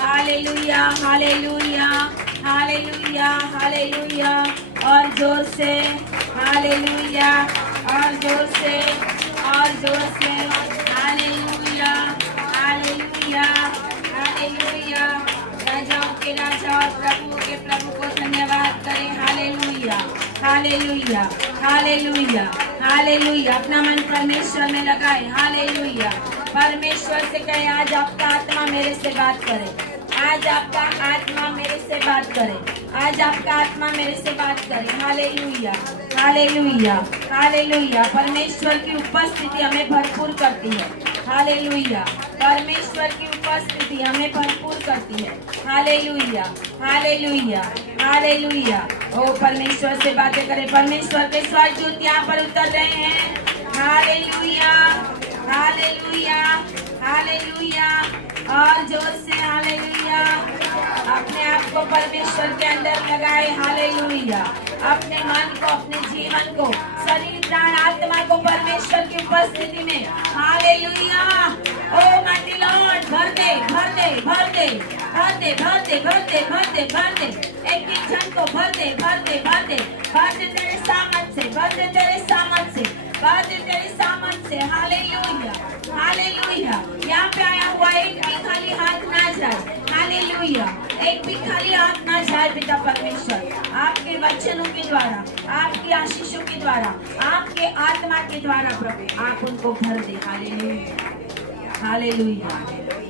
Hallelujah hallelujah hallelujah hallelujah. और जोर से हालेलुया, और जोर से, और जोर से हालेलुया हालेलुया हालेलुया। राजाओं के राजा और प्रभुओं के प्रभु को धन्यवाद करें। Hallelujah hallelujah hallelujah hallelujah. अपना मन परमेश्वर में लगाए। हालेलुया। परमेश्वर से कहे आज आपका आत्मा मेरे से बात करे, आज आपका आत्मा मेरे से बात करे, आज आपका आत्मा मेरे से बात करे। Hallelujah hallelujah hallelujah. परमेश्वर की उपस्थिति हमें भरपूर करती है। हालेलुया। परमेश्वर की उपस्थिति हमें भरपूर करती है। Hallelujah hallelujah hallelujah. ओ परमेश्वर से बातें करें। परमेश्वर के स्वर्गदूत यहाँ पर उतर रहे हैं। Hallelujah hallelujah hallelujah. और जोर से हालेलुया। अपने आप को परमेश्वर के अंदर लगाए। हालेलुया। अपने मन को, अपने जीवन को, शरीर प्राण आत्मा को परमेश्वर की उपस्थिति में। हालेलुया। ओ माटी लॉर्ड, भर दे भर दे भर दे भर दे भर दे भर दे भर दे भर दे। एक एक जन को भर दे भर दे भर दे भर दे तेरे सामर्थ से, भर दे तेरे सामर्थ से, भर दे तेरे सामर्थ से। Hallelujah hallelujah. यहाँ पे आया हुआ एक भी खाली हाथ ना जाए। हालेलुया। एक भी खाली हाथ ना जाए पिता परमेश्वर। आपके वचनों के द्वारा, आपकी आशीषों के द्वारा, आपके आत्मा के द्वारा प्रभु आप उनको भर दे। Hallelujah hallelujah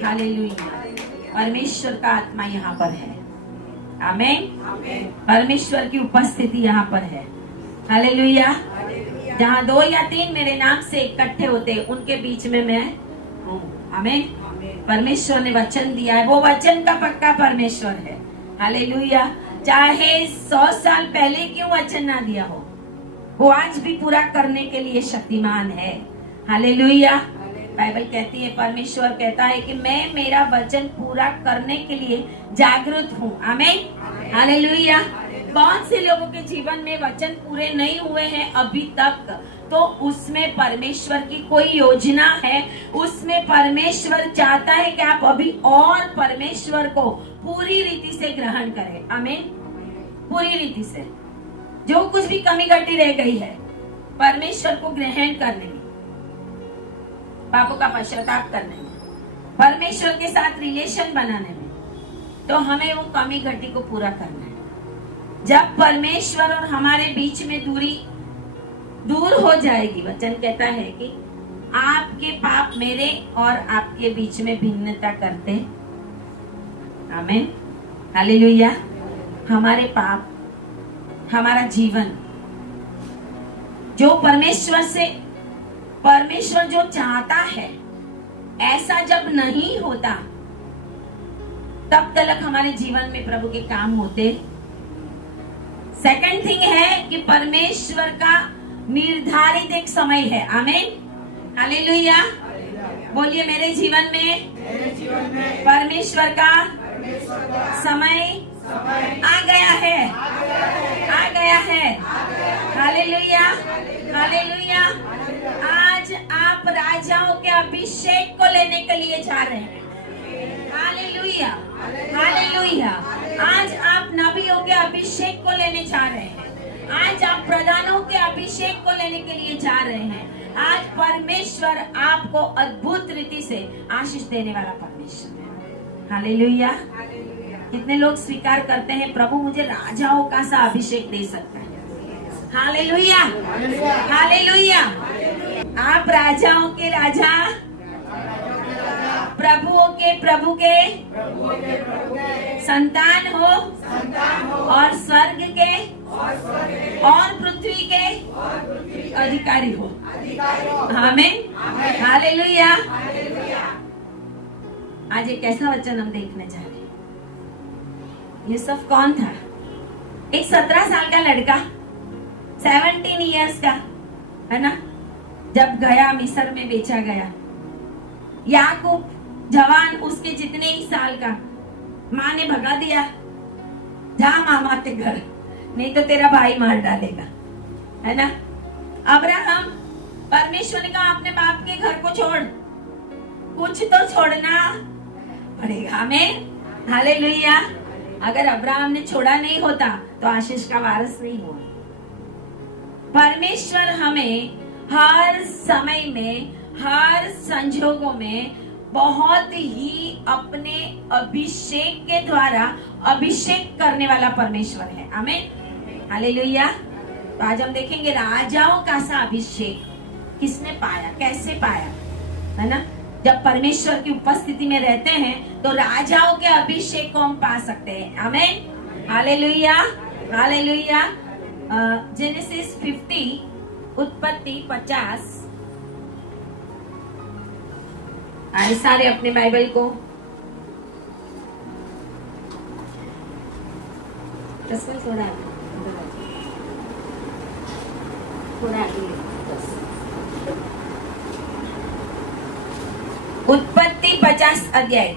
hallelujah. परमेश्वर का आत्मा यहाँ पर है। आमीन। परमेश्वर की उपस्थिति यहाँ पर है। हालेलुया। जहाँ 2 या 3 मेरे नाम से इकट्ठे होते उनके बीच में मैं हूँ। आमीन। परमेश्वर ने वचन दिया है, वो वचन का पक्का परमेश्वर है। हालेलुया। चाहे 100 साल पहले क्यों वचन ना दिया हो, वो आज भी पूरा करने के लिए शक्तिमान है। हालेलुया। बाइबल कहती है, परमेश्वर कहता है कि मैं मेरा वचन पूरा करने के लिए जागरूक हूँ। आमीन हालेलुया। बहुत से लोगों के जीवन में वचन पूरे नहीं हुए हैं अभी तक, तो उसमें परमेश्वर की कोई योजना है। उसमें परमेश्वर चाहता है कि आप अभी और परमेश्वर को पूरी रीति से ग्रहण करें। आमीन। पूरी रीति से जो कुछ भी कमी घटी रह गई है परमेश्वर को ग्रहण करने में, पापों का पश्चाताप करने में, परमेश्वर के साथ रिलेशन बनाने में, तो हमें वो कमी घटी को पूरा करना है। जब परमेश्वर और हमारे बीच में दूरी दूर हो जाएगी, वचन कहता है कि आपके पाप मेरे और आपके बीच में भिन्नता करते। आमीन हालेलुया। हमारे पाप, हमारा जीवन जो परमेश्वर जो चाहता है ऐसा जब नहीं होता, तब तक हमारे जीवन में प्रभु के काम होते। सेकंड थिंग है कि परमेश्वर का निर्धारित एक समय है। आमीन हालेलुया। बोलिए मेरे जीवन में परमेश्वर का समय आ गया है, आ गया है। Hallelujah hallelujah. आज आप राजाओं के अभिषेक को लेने के लिए जा रहे हैं। Hallelujah hallelujah. आज आप नबियों के अभिषेक को लेने जा रहे हैं। आज आप प्रधानों के अभिषेक को लेने के लिए जा रहे हैं। आज परमेश्वर आपको अद्भुत रीति से आशीष देने वाला परमेश्वर है। हालेलुया। कितने लोग स्वीकार करते हैं, प्रभु मुझे राजाओं का सा अभिषेक दे सकता है। Hallelujah hallelujah. आप राजाओं के राजा, प्रभुओं के प्रभु के संतान हो, और स्वर्ग के और पृथ्वी के अधिकारी हो। आमीन हालेलुया। आज एक ऐसा वचन हम देखने जा रहे हैं। यूसुफ कौन था? एक 17 साल का लड़का, 17 इयर्स का, है ना, जब गया मिस्र में बेचा गया। याकूब जवान, उसके जितने ही साल का, माँ ने भगा दिया, जा मामा के घर, नहीं तो तेरा भाई मार डालेगा, है ना। अब्राहम, परमेश्वर ने कहा अपने बाप के घर को छोड़, कुछ तो छोड़ना पड़ेगा। हमें हालेलुया। अगर अब्राहम ने छोड़ा नहीं होता तो आशीष का वारिस नहीं हुआ। परमेश्वर हमें हर समय में, हर संजोगों में बहुत ही अपने अभिषेक के द्वारा अभिषेक करने वाला परमेश्वर है। आमीन, हालेलुया। तो आज हम देखेंगे राजाओं का सा अभिषेक किसने पाया, कैसे पाया, है ना। जब परमेश्वर की उपस्थिति में रहते हैं तो राजाओं के अभिषेक को हम पा सकते हैं। आमीन, हालेलुया, हालेलुया। जेनेसिस 50, उत्पत्ति 50। आए सारे अपने बाइबल को थोड़ा उत्पत्ति 50 अध्याय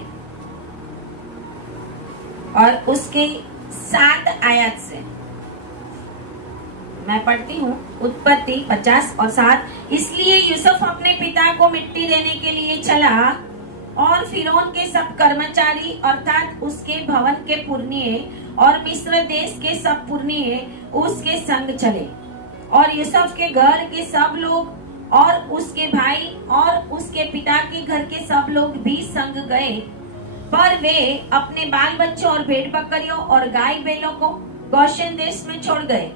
और उसके 7 आयत से मैं पढ़ती हूँ। उत्पत्ति 50 और 7। इसलिए यूसुफ अपने पिता को मिट्टी देने के लिए चला और फिरौन के सब कर्मचारी अर्थात उसके भवन के पुरनिये और मिस्र देश के सब पुरनिये उसके संग चले। और यूसुफ के घर के सब लोग और उसके भाई और उसके पिता के घर के सब लोग भी संग गए, पर वे अपने बाल बच्चों और भेड़ बकरियों और गाय बैलों को गोशेन देश में छोड़ गए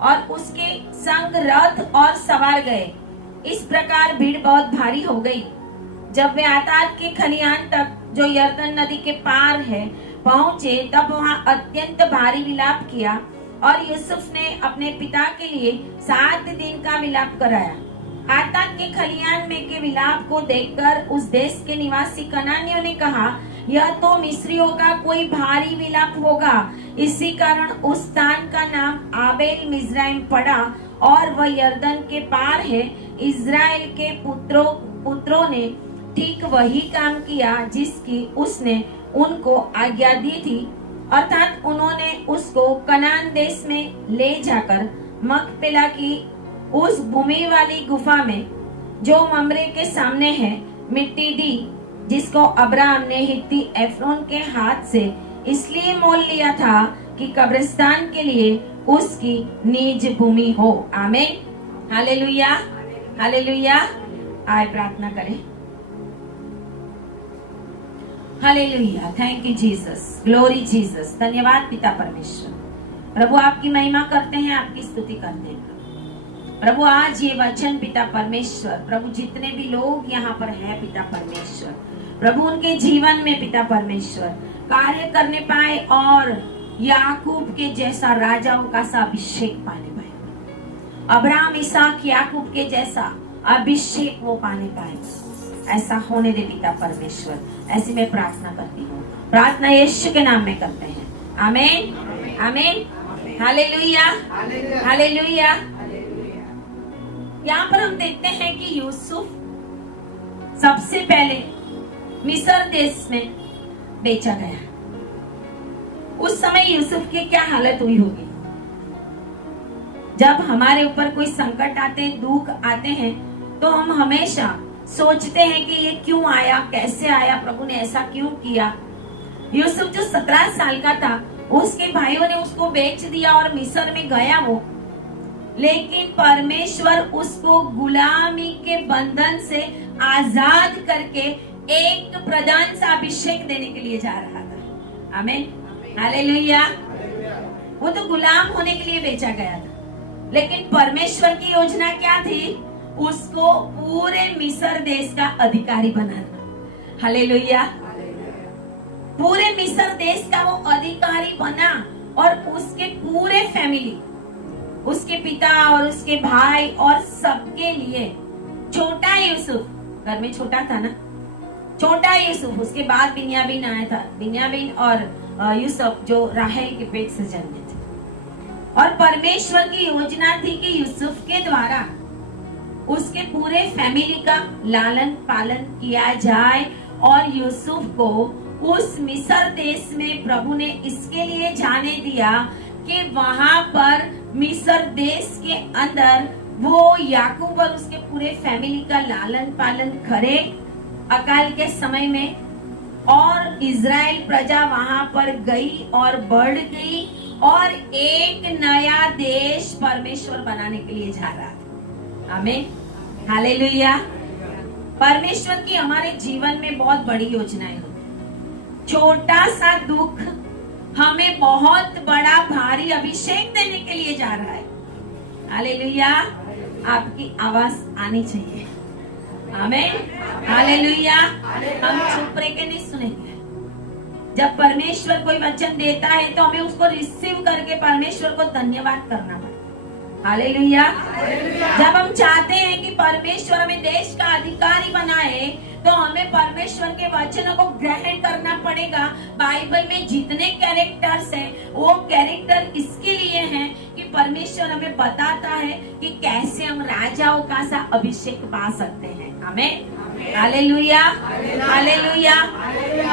और उसके संग रथ और सवार गए। इस प्रकार भीड़ बहुत भारी हो गई। जब वे आताद के खलिहान तक जो यरदन नदी के पार है पहुंचे, तब वहां अत्यंत भारी विलाप किया और यूसुफ ने अपने पिता के लिए 7 दिन का विलाप कराया। आताद के खलिहान में के विलाप को देखकर उस देश के निवासी कनानियों ने कहा, यह तो मिस्रियों का कोई भारी विलाप होगा। इसी कारण उस स्थान का नाम आबेल मिज़राइम पड़ा और वह यरदन के पार है। इज़राइल के पुत्रों ने ठीक वही काम किया जिसकी उसने उनको आज्ञा दी थी, अर्थात उन्होंने उसको कनान देश में ले जाकर मकपेला की उस भूमि वाली गुफा में जो ममरे के सामने है मिट्टी दी, जिसको अब्राहम ने हित्ती एफ्रोन के हाथ से इसलिए मोल लिया था कि कब्रिस्तान के लिए उसकी निज भूमि हो। आमीन, हालेलुया, हालेलुया। आए प्रार्थना करें। Hallelujah, thank you Jesus, glory Jesus. धन्यवाद पिता परमेश्वर। प्रभु आपकी महिमा करते हैं, आपकी स्तुति करते हैं। प्रभु आज ये वचन पिता परमेश्वर, प्रभु जितने भी लोग यहाँ पर हैं पिता परमेश्वर, प्रभु उनके जीवन में पिता परमेश्वर कार्य करने पाए और याकूब के जैसा राजाओं का सा अभिषेक पाने पाए। अब्राहम, इसहाक, याकूब के जैसा अभिषेक वो पाने पाए। ऐसा होने दे पिता परमेश्वर। ऐसी मैं प्रार्थना करती हूँ। प्रार्थना यीशु के नाम में करते हैं। आमीन, आमीन, हालेलुया, हालेलुया। यहाँ पर हम देखते हैं कि यूसुफ सबसे पहले मिस्र देश में बेचा गया। उस समय यूसुफ की क्या हालत हुई होगी। जब हमारे ऊपर कोई संकट आते हैं, दुख आते हैं, तो हम हमेशा सोचते हैं कि ये क्यों आया, कैसे आया, प्रभु ने ऐसा क्यों किया। यूसुफ जो 17 साल का था, उसके भाइयों ने उसको बेच दिया और मिस्र में गया वो, लेकिन परमेश्वर उसको गुलामी के बंधन से आजाद करके एक प्रधान सा अभिषेक देने के लिए जा रहा था। आमीन, हालेलुया। वो तो गुलाम होने के लिए बेचा गया था, लेकिन परमेश्वर की योजना क्या थी? उसको पूरे मिस्र देश का अधिकारी बनाना। हालेलुया। पूरे मिस्र देश का वो अधिकारी बना और उसके पूरे फैमिली, उसके पिता और उसके भाई और सबके लिए, छोटा यूसुफ घर में छोटा था ना, छोटा यूसुफ, उसके बाद बिन्यामीन आया था, बिन्यामीन और यूसुफ जो राहेल के पेट से जन्मे थे। और परमेश्वर की योजना थी कि यूसुफ के द्वारा उसके पूरे फैमिली का लालन पालन किया जाए और यूसुफ को उस मिस्र देश में प्रभु ने इसके लिए जाने दिया कि वहां पर मिस्र देश के अंदर वो याकूब और उसके पूरे फैमिली का लालन पालन करे। अकाल के समय में और इजराइल प्रजा वहां पर गई और बढ़ गई और एक नया देश परमेश्वर बनाने के लिए जा रहा था। आमीन, हालेलुया। परमेश्वर की हमारे जीवन में बहुत बड़ी योजनाएं होती। छोटा सा दुख हमें बहुत बड़ा भारी अभिषेक देने के लिए जा रहा है। हालेलुया। आपकी आवाज आनी चाहिए। आमीन, हालेलुया। हम चुप रह के नहीं सुनेंगे। जब परमेश्वर कोई वचन देता है तो हमें उसको रिसीव करके परमेश्वर को धन्यवाद करना पड़ता है। हालेलुया। जब हम चाहते हैं कि परमेश्वर हमें देश का अधिकारी बनाए तो हमें परमेश्वर के वचनों को ग्रहण करना पड़ेगा। बाइबल में जितने कैरेक्टर्स हैं वो कैरेक्टर इसके लिए हैं कि परमेश्वर हमें बताता है कि कैसे हम राजाओं का सा अभिषेक पा सकते हैं। आमीन, हालेलुया, हालेलुया।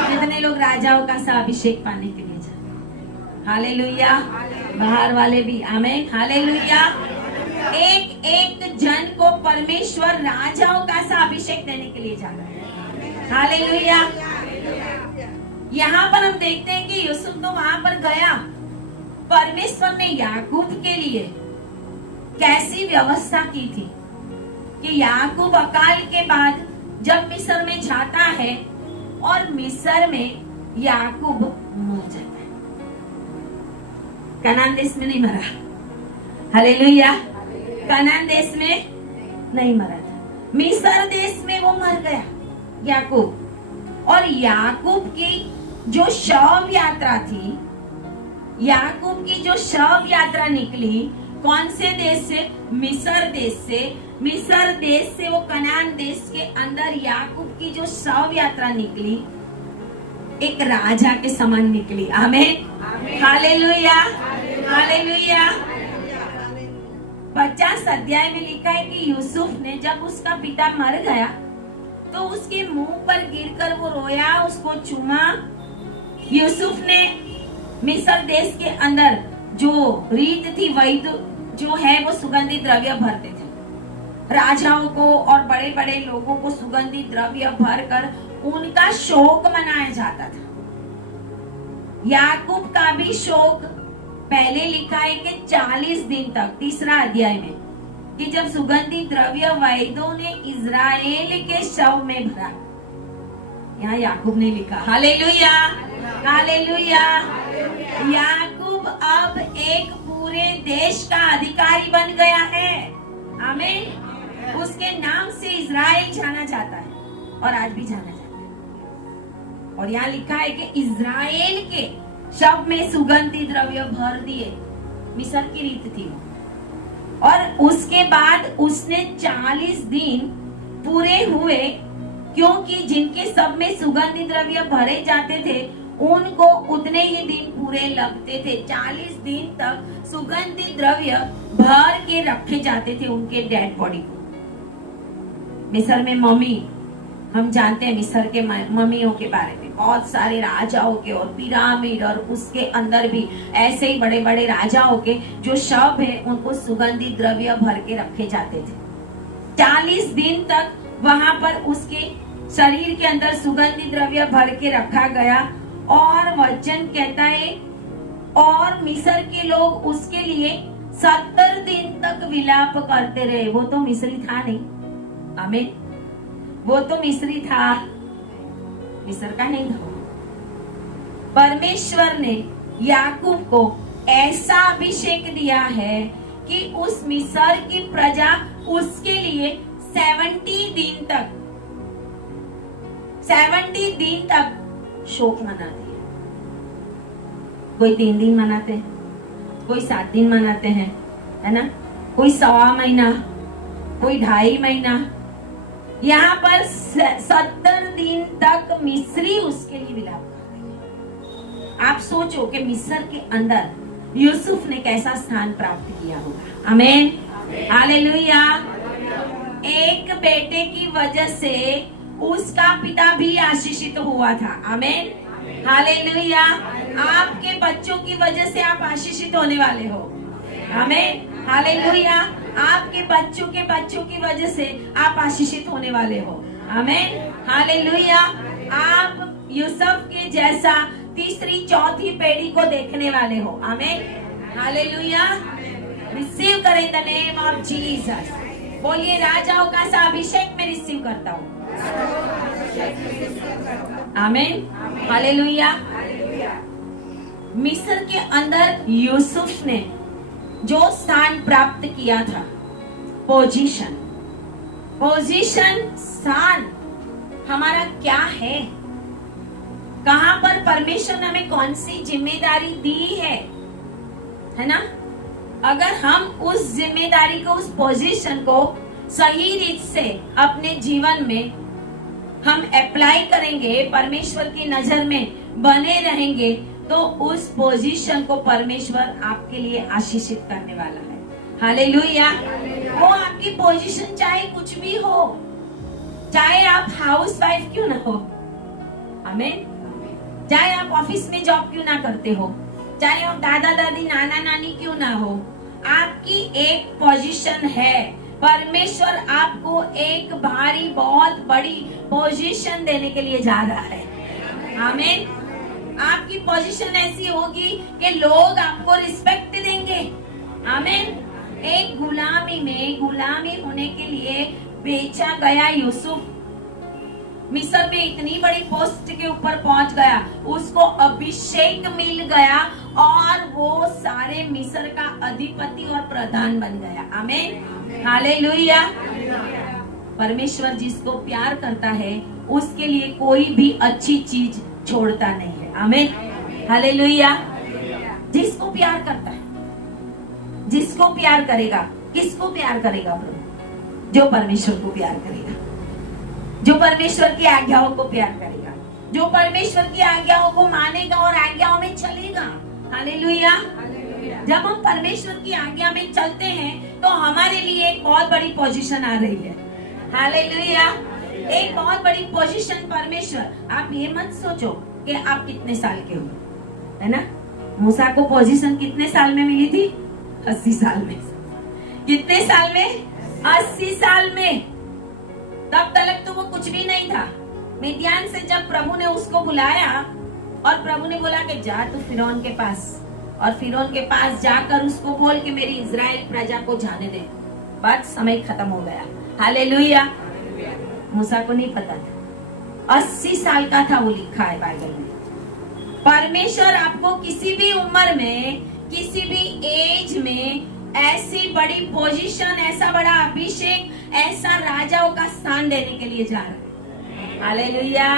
कितने लोग राजाओं का सा अभिषेक पाने के लिए जाते हैं? हालेलुया। बाहर वाले भी आमीन, हालेलुया। एक एक जन को परमेश्वर राजाओं का सा अभिषेक देने के लिए जा रहा है। हालेलुया। यहाँ पर हम देखते हैं कि यूसुफ तो वहां पर गया। परमेश्वर ने याकूब के लिए कैसी व्यवस्था की थी कि याकूब अकाल के बाद जब मिस्र में जाता है और मिस्र में याकूब मर जाता है। कनान देश में नहीं मरा। हालेलुया। कनान देश में नहीं मरा था, मिस्र देश में वो मर गया याकूब। और याकूब की जो शव यात्रा थी, याकूब की जो शव यात्रा निकली कौन से देश से? मिस्र देश से। मिस्र देश से वो कनान देश के अंदर याकूब की जो शव यात्रा निकली एक राजा के समान निकली। आमीन, हालेलुया, हालेलुया। 50 अध्याय में लिखा है कि यूसुफ ने जब उसका पिता मर गया तो उसके मुंह पर गिरकर वो रोया, उसको चूमा। यूसुफ ने मिस्र देश के अंदर जो रीत थी, वैद जो है वो सुगंधित द्रव्य भरते थे। राजाओं को और बड़े बड़े लोगों को सुगंधित द्रव्य भरकर उनका शोक मनाया जाता था। याकूब का भी शोक पहले लिखा है कि 40 दिन तक, 3 अध्याय में, कि जब सुगंधित द्रव्य वैदों ने इजराइल के शव में भरा। यहाँ याकूब ने लिखा। Hallelujah, hallelujah. याकूब अब एक पूरे देश का अधिकारी बन गया है। आमीन। उसके नाम से इजराइल जाना जाता है और आज भी जाना जाता है। और यहाँ लिखा है कि इजराइल के शव में सुगंधित द्रव्य भर दिए। मिस्र की रीत थी। और उसके बाद उसने 40 दिन पूरे हुए, क्योंकि जिनके सब में सुगंधित द्रव्य भरे जाते थे उनको उतने ही दिन पूरे लगते थे। 40 दिन तक सुगंधित द्रव्य भर के रखे जाते थे उनके डेड बॉडी को। मिस्र में मम्मी, हम जानते हैं मिस्र के मम्मियों के बारे में, बहुत सारे राजाओं के और पिरामिड और उसके अंदर भी ऐसे ही बड़े बड़े राजाओं के जो शव है उनको सुगंधित द्रव्य भर के रखे जाते थे। 40 दिन तक वहां पर उसके शरीर के अंदर सुगंधित द्रव्य भर के रखा गया। और वचन कहता है और मिस्र के लोग उसके लिए 70 दिन तक विलाप करते रहे। वो तो मिस्री था नहीं। आमीन। वो तो मिस्री था, मिस्र का नहीं था। परमेश्वर ने याकूब को ऐसा अभिषेक दिया है कि उस मिस्र की प्रजा उसके लिए 70 दिन तक शोक मनाती है। कोई 3 दिन मनाते हैं, कोई 7 दिन मनाते हैं, है ना, कोई 1.25 महीना, कोई 2.5 महीना। यहाँ पर 70 दिन तक मिस्री उसके लिए विलाप कर रही है। आप सोचो कि मिस्र के अंदर यूसुफ ने कैसा स्थान प्राप्त किया होगा। आमीन, हालेलुया। एक बेटे की वजह से उसका पिता भी आशीषित हुआ था। आमीन, हालेलुया। आपके बच्चों की वजह से आप आशीषित होने वाले हो। आमीन, हालेलुया। आपके बच्चों के बच्चों की वजह से आप आशीषित होने वाले हो। आमीन, हालेलुया। आप यूसुफ के जैसा तीसरी चौथी पीढ़ी को देखने वाले हो। आमीन, हालेलुया। रिसीव करें in the name of Jesus. बोलिए, राजाओं का सा अभिषेक में रिसीव करता हूँ। आमीन, हालेलुया। मिस्र के अंदर यूसुफ ने जो स्थान प्राप्त किया था, पोजीशन, स्थान हमारा क्या है, कहां पर परमेश्वर ने हमें कौन सी जिम्मेदारी दी है ना। अगर हम उस जिम्मेदारी को, उस पोजीशन को सही रीत से अपने जीवन में हम अप्लाई करेंगे, परमेश्वर की नजर में बने रहेंगे, तो उस पोजीशन को परमेश्वर आपके लिए आशीषित करने वाला है। हालेलुया। वो आपकी पोजीशन चाहे कुछ भी हो, चाहे आप हाउस वाइफ क्यों ना हो, आमीन, चाहे आप ऑफिस में जॉब क्यों ना करते हो, चाहे आप दादा दादी नाना नानी क्यों ना हो, आपकी एक पोजीशन है। परमेश्वर आपको एक भारी बहुत बड़ी पोजीशन देने के लिए जा रहा है। आमीन। आपकी पोजीशन ऐसी होगी कि लोग आपको रिस्पेक्ट देंगे। आमीन। एक गुलामी होने के लिए बेचा गया यूसुफ मिस्र में इतनी बड़ी पोस्ट के ऊपर पहुंच गया, उसको अभिषेक मिल गया और वो सारे मिस्र का अधिपति और प्रधान बन गया। आमीन, हालेलुया। परमेश्वर जिसको प्यार करता है उसके लिए कोई भी अच्छी चीज छोड़ता नहीं है। आमीन, हालेलुया। जिसको प्यार करता है, जिसको प्यार करेगा, किसको प्यार करेगा प्रभु? जो परमेश्वर को प्यार करेगा, जो परमेश्वर की आज्ञाओं को प्यार करेगा, जो परमेश्वर की आज्ञाओं को मानेगा और आज्ञाओं में चलेगा। हालेलुया। जब हम परमेश्वर की आज्ञा में चलते हैं तो हमारे लिए एक बहुत बड़ी पोजीशन आ रही है। हालेलुया। एक बहुत बड़ी पोजीशन परमेश्वर। आप ये मत सोचो कि आप कितने साल के हो, है ना। मूसा को पोजीशन कितने साल में मिली थी? 80 साल में। कितने साल में? 80 साल में। तब तक तो वो कुछ भी नहीं था। मिद्यान से जब प्रभु ने उसको बुलाया और प्रभु ने बोला कि जा तू फिरौन के पास, और फिरौन के पास जाकर उसको बोल के मेरी इजराइल प्रजा को जाने दे। बात समय खत्म हो गया। हालेलुया। मूसा को नहीं पता था, 80 साल का था वो, लिखा है बाइबल में। परमेश्वर आपको किसी भी उम्र में, किसी भी एज में ऐसी बड़ी पोजीशन, ऐसा बड़ा अभिषेक, ऐसा राजाओं का स्थान देने के लिए जा रहा है। Hallelujah,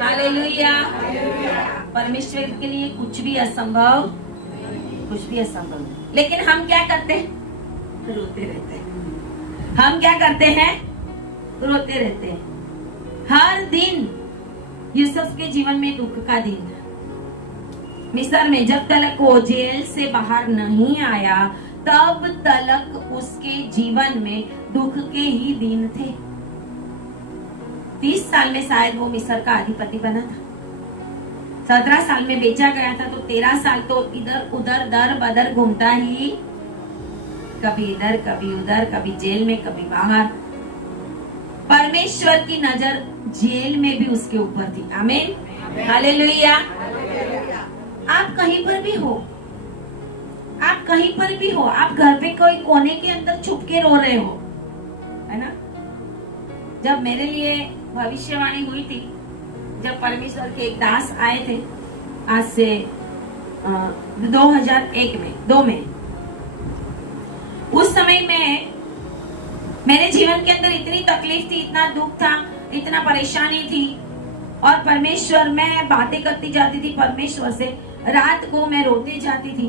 hallelujah. परमेश्वर के लिए कुछ भी असंभव, कुछ भी असंभव। लेकिन हम क्या करते हैं? रोते रहते हैं। हम क्या करते हैं? रोते रहते हैं। हर दिन यूसुफ के जीवन में दुख का दिन था। मिस्र में जब तक वो जेल से बाहर नहीं आया, तब तक उसके जीवन में दुख के ही दिन थे। 30 साल में शायद वो मिस्र का अधिपति बना था। 17 साल में बेचा गया था, तो 13 साल तो इधर उधर दर बदर घूमता ही, कभी इधर कभी उधर, कभी जेल में कभी बाहर। परमेश्वर की नजर जेल में भी उसके ऊपर थी। आमीन, हालेलुया। आप कहीं पर भी हो, आप कहीं पर भी हो, आप घर पे कोई कोने के अंदर छुप के रो रहे हो, है ना। जब मेरे लिए भविष्यवाणी हुई थी, जब परमेश्वर के एक दास आए थे, आज से 2001 में, 2 में, उस समय में मेरे जीवन के अंदर इतनी तकलीफ थी, इतना दुख था, इतना परेशानी थी, और परमेश्वर, मैं बातें करती जाती थी परमेश्वर से, रात को मैं रोती जाती थी।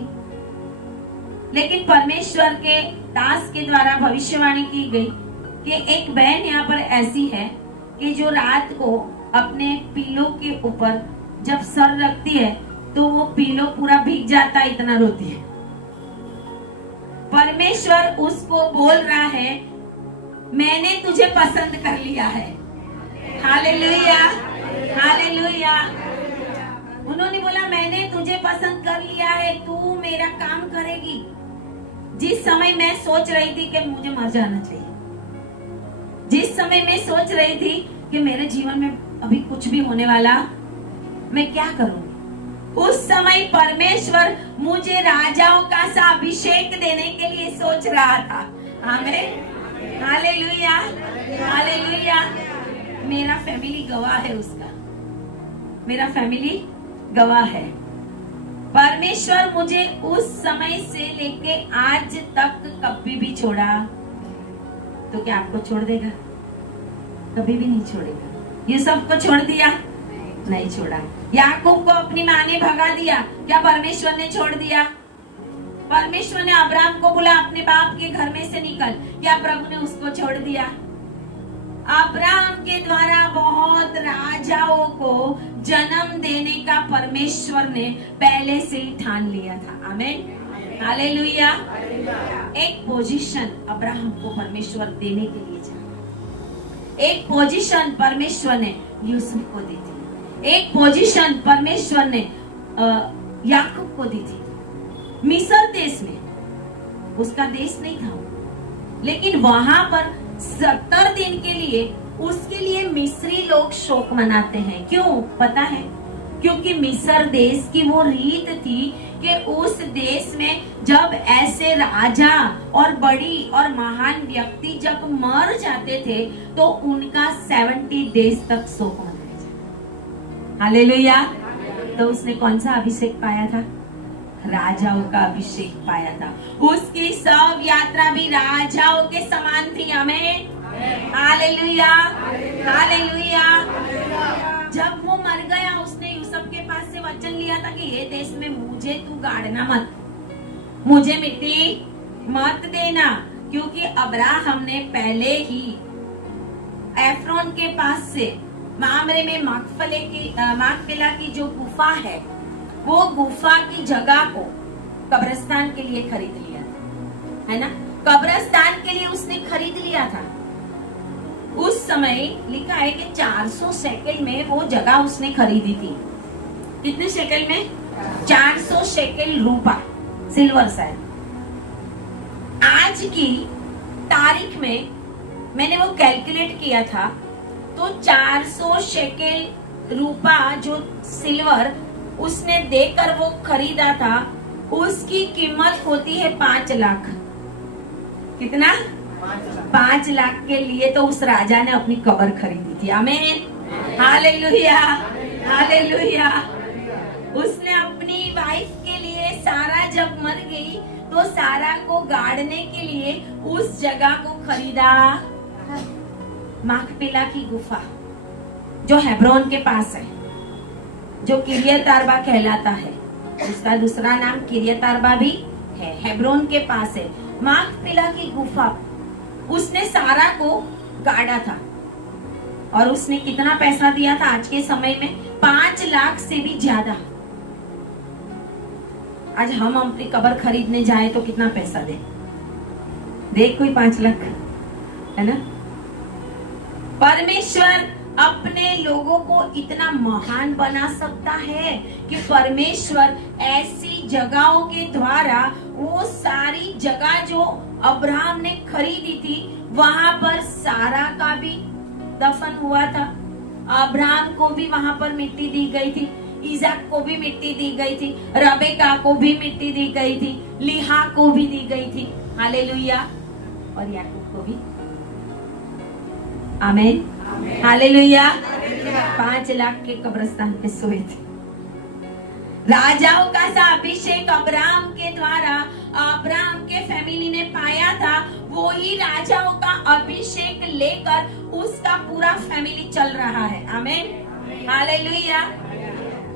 लेकिन परमेश्वर के दास के द्वारा भविष्यवाणी की गई कि एक बहन यहाँ पर ऐसी है कि जो रात को अपने पीलो के ऊपर जब सर रखती है तो वो पीलो पूरा भीग जाता है, इतना रोती है। परमेश्वर उसको बोल रहा है, मैंने तुझे पसंद कर लिया है। Hallelujah, hallelujah. उन्होंने बोला, मैंने तुझे पसंद कर लिया है, तू मेरा काम करेगी। जिस समय मैं सोच रही थी कि मुझे मर जाना चाहिए, जिस समय मैं सोच रही थी कि मेरे जीवन में अभी कुछ भी होने वाला मैं क्या करूंगी। उस समय परमेश्वर मुझे राजाओं का सा अभिषेक देने के लिए सोच रहा था। आमीन, हालेलुया, हालेलुया। मेरा फैमिली गवाह है उसका, मेरा फैमिली गवाह है। परमेश्वर मुझे उस समय से लेके आज तक कभी भी छोड़ा तो क्या आपको छोड़ देगा? कभी भी नहीं छोड़ेगा। यूसुफ को छोड़ दिया? नहीं छोड़ा। याकूब को अपनी माँ ने भगा दिया, क्या परमेश्वर ने छोड़ दिया? परमेश्वर ने अब्राहम को बोला अपने बाप के घर में से निकल, क्या प्रभु ने उसको छोड़ दिया? अब्राहम के द्वारा बहुत राजाओं को जन्म देने का परमेश्वर ने पहले से ही ठान लिया था। आमीन, हालेलुया। एक पोजीशन अब्राहम को परमेश्वर देने के लिए चाहा। एक पोजीशन परमेश्वर ने यूसुफ को दी थी, एक पोजीशन परमेश्वर ने याकूब को दी थी। मिस्र देश में, उसका देश नहीं था, लेकिन वहां पर 70 दिन के लिए उसके लिए मिस्री लोग शोक मनाते हैं। क्यों पता है? क्योंकि मिस्र देश की वो रीत थी कि उस देश में जब ऐसे राजा और बड़ी और महान व्यक्ति जब मर जाते थे तो उनका 70 डेज तक शोक मनाया जाता। हालेलुया। तो उसने कौन सा अभिषेक पाया था? राजाओं का अभिषेक पाया था। उसकी सब यात्रा भी राजाओं के समान थी। आमीन, हालेलुया, हालेलुया। जब वो मर गया उसने यूसुफ के पास से वचन लिया था कि ये देश में मुझे तू गाड़ना मत, मुझे मिट्टी मत देना, क्योंकि अब्राहम ने पहले ही एफ्रोन के पास से मामरे में माकपेला की जो गुफा है वो गुफा की जगह को कब्रिस्तान के लिए खरीद लिया था, है ना? कब्रिस्तान के लिए उसने खरीद लिया था। उस समय लिखा है कि 400 शेकेल में वो जगह उसने खरीदी थी। कितने शेकेल में? 400 शेकेल रूपा, सिल्वर शायद। आज की तारीख में मैंने वो कैलकुलेट किया था तो 400 शेकेल रूपा जो सिल्वर उसने देकर वो खरीदा था उसकी कीमत होती है 5 लाख। कितना? 5 लाख के लिए तो उस राजा ने अपनी कब्र खरीदी थी। आमीन, हालेलुया, हालेलुया। उसने अपनी वाइफ के लिए, सारा जब मर गई तो सारा को गाड़ने के लिए उस जगह को खरीदा। माकपेला की गुफा जो हेब्रोन के पास है, जो किरियत अरबा कहलाता है, उसका दूसरा नाम किरियत अरबा भी है, हेब्रोन के पास है। माकपेला की गुफा उसने सारा को गाड़ा था और उसने कितना पैसा दिया था आज के समय में? 5 लाख से भी ज्यादा। आज हम अपनी कब्र खरीदने जाए तो कितना पैसा दे? देख कोई 5 लाख, है ना? परमेश्वर अपने लोगों को इतना महान बना सकता है कि परमेश्वर ऐसी जगहों के द्वारा वो सारी जगह जो अब्राहम ने खरीदी थी वहां पर सारा का भी दफन हुआ था, अब्राहम को भी वहां पर मिट्टी दी गई थी, इसाक को भी मिट्टी दी गई थी, रबेका को भी मिट्टी दी गई थी, लिहा को भी दी गई थी। हालेलुया। और याकूब को भी। आमीन, हालेलुया। 5 लाख के कब्रिस्तान पे सोए थे। राजाओं का सा अभिषेक अब्राहम के द्वारा अब्राहम के फैमिली ने पाया था, वो ही राजाओं का अभिषेक लेकर उसका पूरा फैमिली चल रहा है। आमीन, हालेलुया।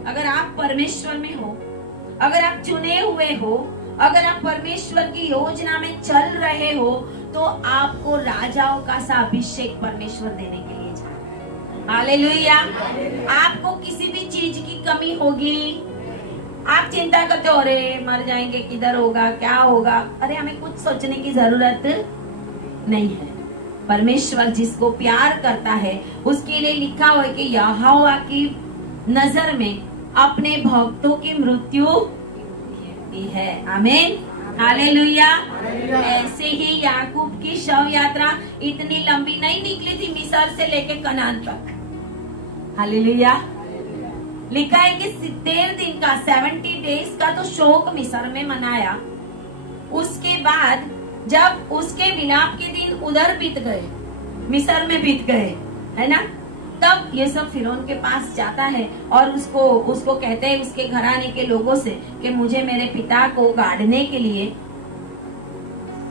अगर आप परमेश्वर में हो, अगर आप चुने हुए हो, अगर आप परमेश्वर की योजना में चल रहे हो तो आपको राजाओं का सा अभिषेक परमेश्वर देने के लिए चाहता है। हालेलुया। आपको किसी भी चीज की कमी होगी, आप चिंता करते हो अरे मर जाएंगे, किधर होगा, क्या होगा। अरे हमें कुछ सोचने की जरूरत नहीं है। परमेश्वर जिसको प्यार करता है उसके लिए लिखा हुआ है कि यहोवा की नजर में अपने भक्तों की मृत्यु भी है। आमीन, हालेलुया। ऐसे ही याकूब की शव यात्रा इतनी लंबी नहीं निकली थी मिस्र से लेके कनान तक। हालेलुया। लिखा है कि 70 दिन का 70 डेज का तो शोक मिस्र में मनाया। उसके बाद जब उसके विलाप के दिन उधर बीत गए, मिस्र में बीत गए, है ना, तब ये सब फिरौन के पास जाता है और उसको कहते हैं उसके घराने के लोगों से कि मुझे मेरे पिता को गाड़ने के लिए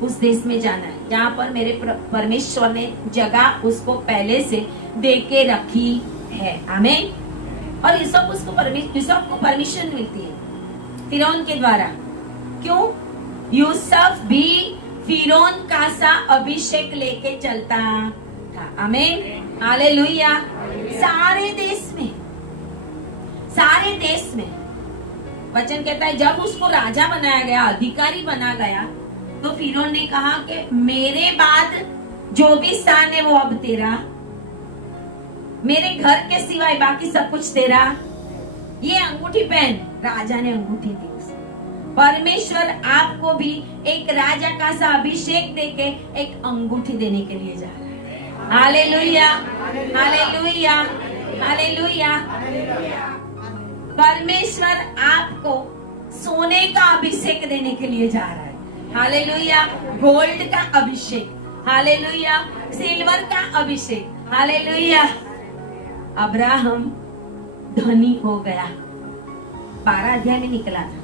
उस देश में जाना है जहाँ पर मेरे परमेश्वर ने जगह उसको पहले से दे के रखी है। आमीन। और यूसुफ को परमिशन मिलती है फिरौन के द्वारा। क्यों? यूसुफ भी फिरौन का सा अभिषेक लेके चलता था। आमीन, हालेलुया। सारे देश में वचन कहता है जब उसको राजा बनाया गया, अधिकारी बना गया, तो फिरौन ने कहा कि मेरे बाद जो भी स्थान है वो अब तेरा, मेरे घर के सिवाय बाकी सब कुछ तेरा। ये अंगूठी पहन, राजा ने अंगूठी दी उसे। परमेश्वर आपको भी एक राजा का सा अभिषेक देके एक अंगूठी देने के लिए जा रहा है। Hallelujah, hallelujah, hallelujah. परमेश्वर आपको सोने का अभिषेक देने के लिए जा रहा है। हालेलुया। गोल्ड का अभिषेक, हालेलुया। सिल्वर का अभिषेक, हालेलुया। अब्राहम धनी हो गया। 12 अध्याय में निकला था,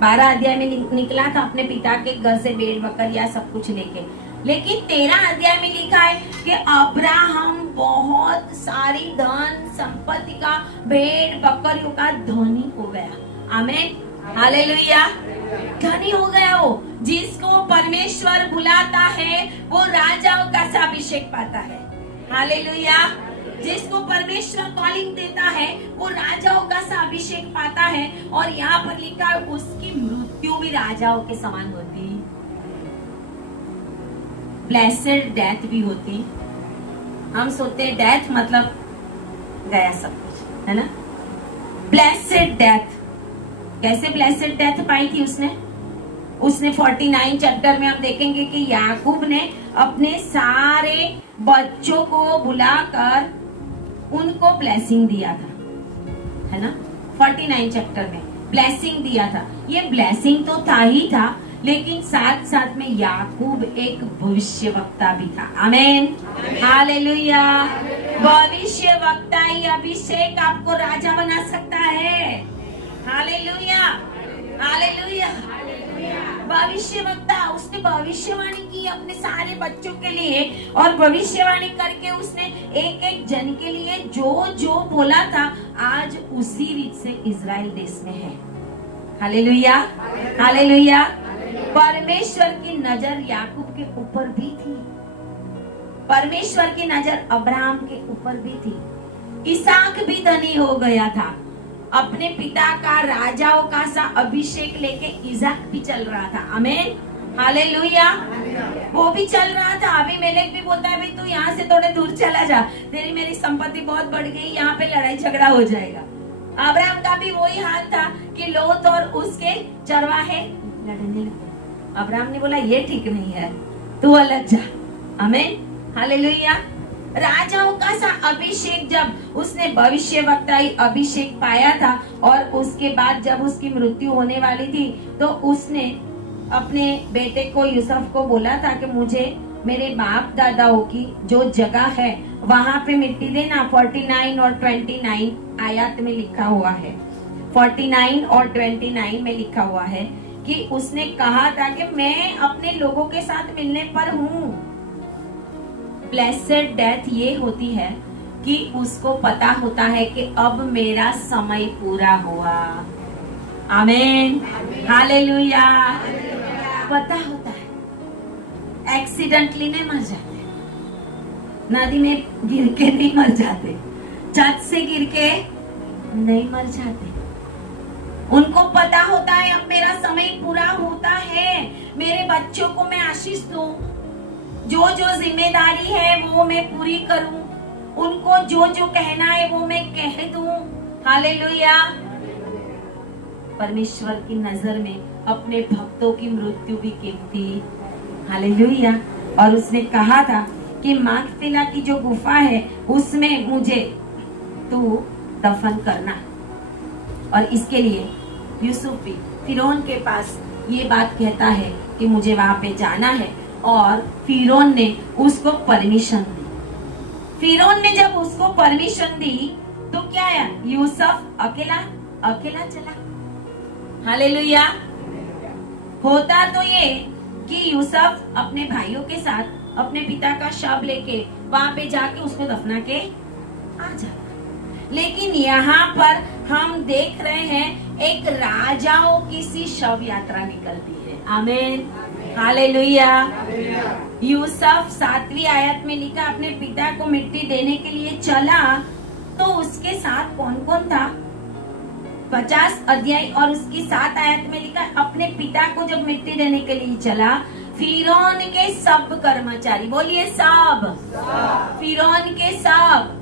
12 अध्याय में निकला था अपने पिता के घर से भेड़ बकरियां सब कुछ लेके। लेकिन 13 अध्याय में लिखा है कि अब्राहम बहुत सारी धन संपत्ति का, भेड़ बकरियों का धनी हो गया। आमीन, हालेलुया। धनी हो गया वो। जिसको परमेश्वर बुलाता है वो राजाओं का सा अभिषेक पाता है। हालेलुया। जिसको परमेश्वर कॉलिंग देता है वो राजाओं का सा अभिषेक पाता है। और यहाँ पर लिखा है उसकी मृत्यु भी राजाओं के समान होती, ब्लेसेड डेथ भी होती। हम सोचते हैं डेथ मतलब गया सब कुछ, है ना। ब्लेसेड डेथ, कैसे ब्लेसेड डेथ पाई थी उसने 49 चैप्टर में हम देखेंगे कि याकूब ने अपने सारे बच्चों को बुलाकर उनको ब्लेसिंग दिया था, है ना। 49 चैप्टर में ब्लेसिंग दिया था। ये ब्लेसिंग तो था ही था, लेकिन साथ साथ में याकूब एक भविष्यवक्ता भी था। आमीन, हालेलुया। भविष्यवक्ता ही अभिषेक आपको राजा बना सकता है। Hallelujah, hallelujah. भविष्यवक्ता, उसने भविष्यवाणी की अपने सारे बच्चों के लिए, और भविष्यवाणी करके उसने एक एक जन के लिए जो जो बोला था, आज उसी रीत से इजराइल देश में है। Hallelujah, hallelujah. परमेश्वर की नजर याकूब के ऊपर भी थी, परमेश्वर की नजर अब्राहम के ऊपर भी थी। इसहाक भी धनी हो गया था। अपने पिता का राजाओं का सा अभिषेक लेके इसहाक भी चल रहा था। आमीन, हालेलुया। वो भी चल रहा था। अबीमेलेक भी बोलता है भाई तू यहाँ से थोड़े दूर चला जा, तेरी मेरी संपत्ति बहुत बढ़ गई, यहाँ पे लड़ाई झगड़ा हो जाएगा। अब्राहम का भी वही हाल था कि लोत और उसके चरवाहे लड़ने लगे। अब्राहम ने बोला ये ठीक नहीं है, तू अलग जा। आमीन, हालेलुया। राजाओं का सा अभिषेक जब उसने भविष्यवक्ताई अभिषेक पाया था, और उसके बाद जब उसकी मृत्यु होने वाली थी, तो उसने अपने बेटे को यूसुफ को बोला था कि मुझे मेरे बाप दादाओं की जो जगह है वहां पे मिट्टी देना। 49 और 29 आयत में लिखा हुआ है, 49 और 29 में लिखा हुआ है कि उसने कहा था कि मैं अपने लोगों के साथ मिलने पर हूँ। ब्लेसेड डेथ ये होती है कि उसको पता होता है कि अब मेरा समय पूरा हुआ। आमीन, हालेलुया। पता होता है। एक्सीडेंटली नहीं मर जाते, नदी में गिर के नहीं मर जाते, छत से गिर के नहीं मर जाते। उनको पता होता है अब मेरा समय पूरा होता है, मेरे बच्चों को मैं आशीष दूं, जो जो जिम्मेदारी है वो मैं पूरी करूं, उनको जो जो कहना है वो मैं कह दूं। हालेलुया। परमेश्वर की नजर में अपने भक्तों की मृत्यु भी कीमती। हालेलुया। और उसने कहा था कि मागपिला की जो गुफा है उसमें मुझे तू दफन करना। और इसके लिए यूसुफ भी फिरौन के पास ये बात कहता है कि मुझे वहां पे जाना है, और फिरौन ने उसको परमिशन दी। फिरौन ने जब उसको परमिशन दी तो क्या है, यूसुफ अकेला अकेला चला। हालेलुया। होता तो ये कि यूसुफ अपने भाइयों के साथ अपने पिता का शव लेके वहां पे जाके उसको दफना के आ जाता, लेकिन यहाँ पर हम देख रहे हैं एक राजाओं की सी शव यात्रा निकलती है। आमीन, हालेलुया। यूसुफ 7वीं आयत में लिखा अपने पिता को मिट्टी देने के लिए चला, तो उसके साथ कौन कौन था? 50 अध्याय और उसकी 7 आयत में लिखा अपने पिता को जब मिट्टी देने के लिए चला, फिरौन के सब कर्मचारी, बोलिए सब, फिरौन के सब।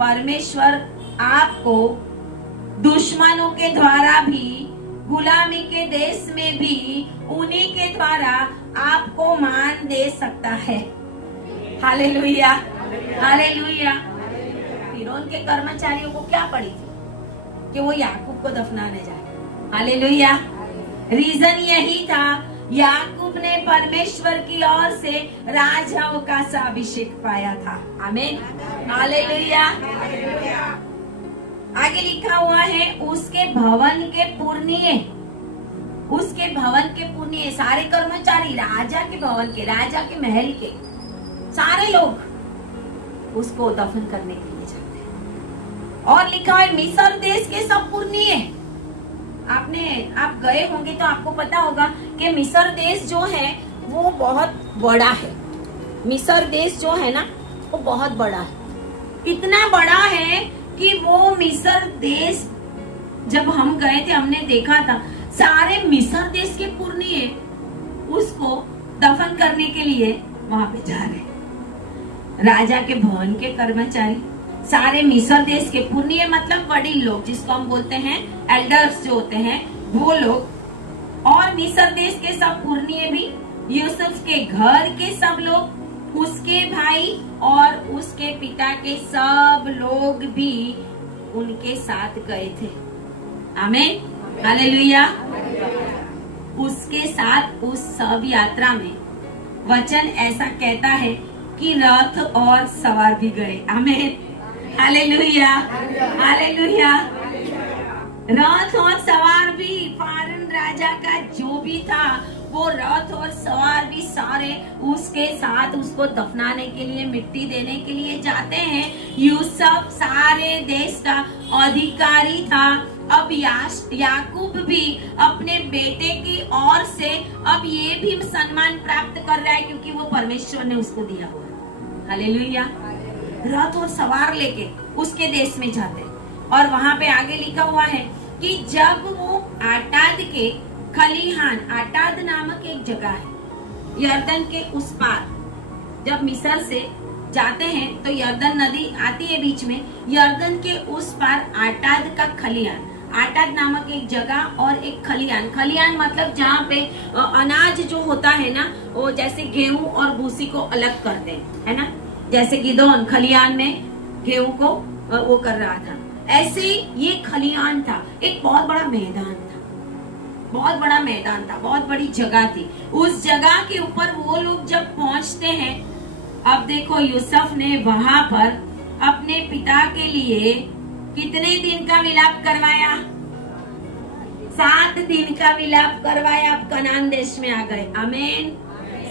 परमेश्वर आपको दुश्मनों के द्वारा भी, गुलामी के देश में भी उन्हीं के द्वारा आपको मान दे सकता है। Hallelujah, hallelujah. फिरौन के कर्मचारियों को क्या पड़ी थी कि वो याकूब को दफनाने जाए। हालेलुया। रीजन यही था, याकूब ने परमेश्वर की ओर से राजाओं का सा अभिषेक पाया था। आमीन, हालेलुया। आगे लिखा हुआ है उसके भवन के पुरनिये, उसके भवन के पुरनिये सारे कर्मचारी, राजा के भवन के, राजा के महल के सारे लोग उसको दफन करने के लिए जाते हैं। और लिखा है मिस्र देश के सब पुरनिये। आप गए होंगे तो आपको पता होगा कि मिस्र देश जो है वो बहुत बड़ा है। मिस्र देश जो है ना वो बहुत बड़ा है, इतना बड़ा है कि वो मिस्र देश जब हम गए थे हमने देखा था सारे मिस्र देश के पुरनिये उसको दफन करने के लिए वहां पे जा रहे। राजा के भवन के कर्मचारी, सारे मिस्र देश के पुरनिये मतलब वडील लोग, जिसको हम बोलते हैं एल्डर्स जो होते हैं वो लोग, और मिस्र देश के सब पुरनिये भी, यूसुफ के घर के सब लोग, उसके भाई और उसके पिता के सब लोग भी उनके साथ गए थे। आमीन, हालेलुया। उसके साथ उस सब यात्रा में वचन ऐसा कहता है कि रथ और सवार भी गए। आमीन, हालेलुया, हालेलुया। रथ और सवार भी, फारन राजा का जो भी था वो रथ और सवार भी सारे उसके साथ उसको दफनाने के लिए, मिट्टी देने के लिए जाते हैं। यूसुफ सारे देश का अधिकारी था। अब याकूब भी अपने बेटे की ओर से अब ये भी सम्मान प्राप्त कर रहा है क्योंकि वो परमेश्वर ने उसको दिया हुआ है। हालेलुया। रथ और सवार लेके उसके देश में जाते, और वहां पे आगे लिखा हुआ है कि जब वो आटाद के खलिहान, आटाद नामक एक जगह है यर्दन के उस पार, जब मिस्र से जाते हैं तो यर्दन नदी आती है बीच में, यर्दन के उस पार आटाद का खलिहान, आटाद नामक एक जगह और एक खलिहान। खलिहान मतलब जहाँ पे अनाज जो होता है ना, वो जैसे गेहूं और भूसी को अलग करते हैं, है ना, जैसे गिदोन खलिहान में गेहूं को वो कर रहा था, ऐसे ये खलिहान था। एक बहुत बड़ा मैदान था, बहुत बड़ा मैदान था, बहुत बड़ी जगह थी। उस जगह के ऊपर वो लोग जब पहुंचते हैं, अब देखो यूसुफ ने वहां पर अपने पिता के लिए कितने दिन का विलाप करवाया? 7 दिन का विलाप करवाया। अब कनान देश में आ गए। आमीन।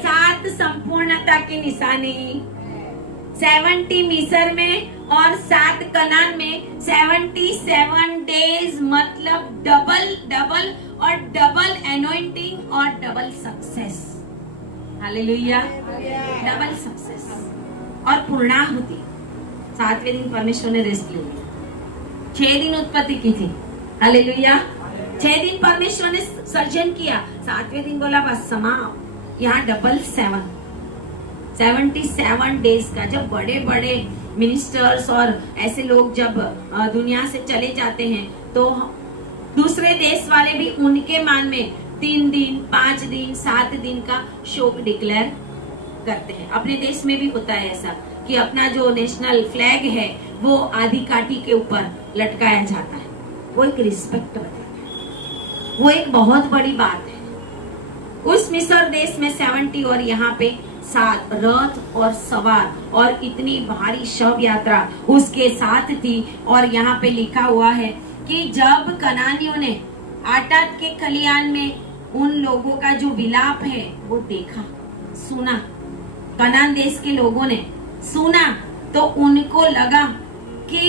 7 संपूर्णता की निशानी, 70 मिस्र में और 7 कनान में, 77 डेज मतलब डबल और डबल एनॉइंटिंग और double success. Hallelujah, double success और पूर्णाहुति। 7वें दिन परमेश्वर ने रेस्ट लिया, 6 दिन उत्पत्ति की थी। हालेलुया। 6 दिन परमेश्वर ने सर्जन किया, 7वें दिन बोला बस समाओ। यहाँ डबल 77 डेज का, जब बड़े बड़े मिनिस्टर्स और ऐसे लोग जब दुनिया से चले जाते हैं तो दूसरे देश वाले भी उनके मान में 3 दिन, 5 दिन, 7 दिन का शोक डिक्लेयर करते हैं। अपने देश में भी होता है ऐसा कि अपना जो नेशनल फ्लैग है वो आधी काठी के ऊपर लटकाया जाता है। वो एक रिस्पेक्ट बताता है, वो एक बहुत बड़ी बात है। उस मिस्र देश में 70 और यहाँ पे 7 रथ और सवार और इतनी भारी शव यात्रा उसके साथ थी। और यहाँ पे लिखा हुआ है कि जब कनानियों ने आटाद के खलियान में उन लोगों का जो विलाप है वो देखा, सुना, कनान देश के लोगों ने सुना, तो उनको लगा कि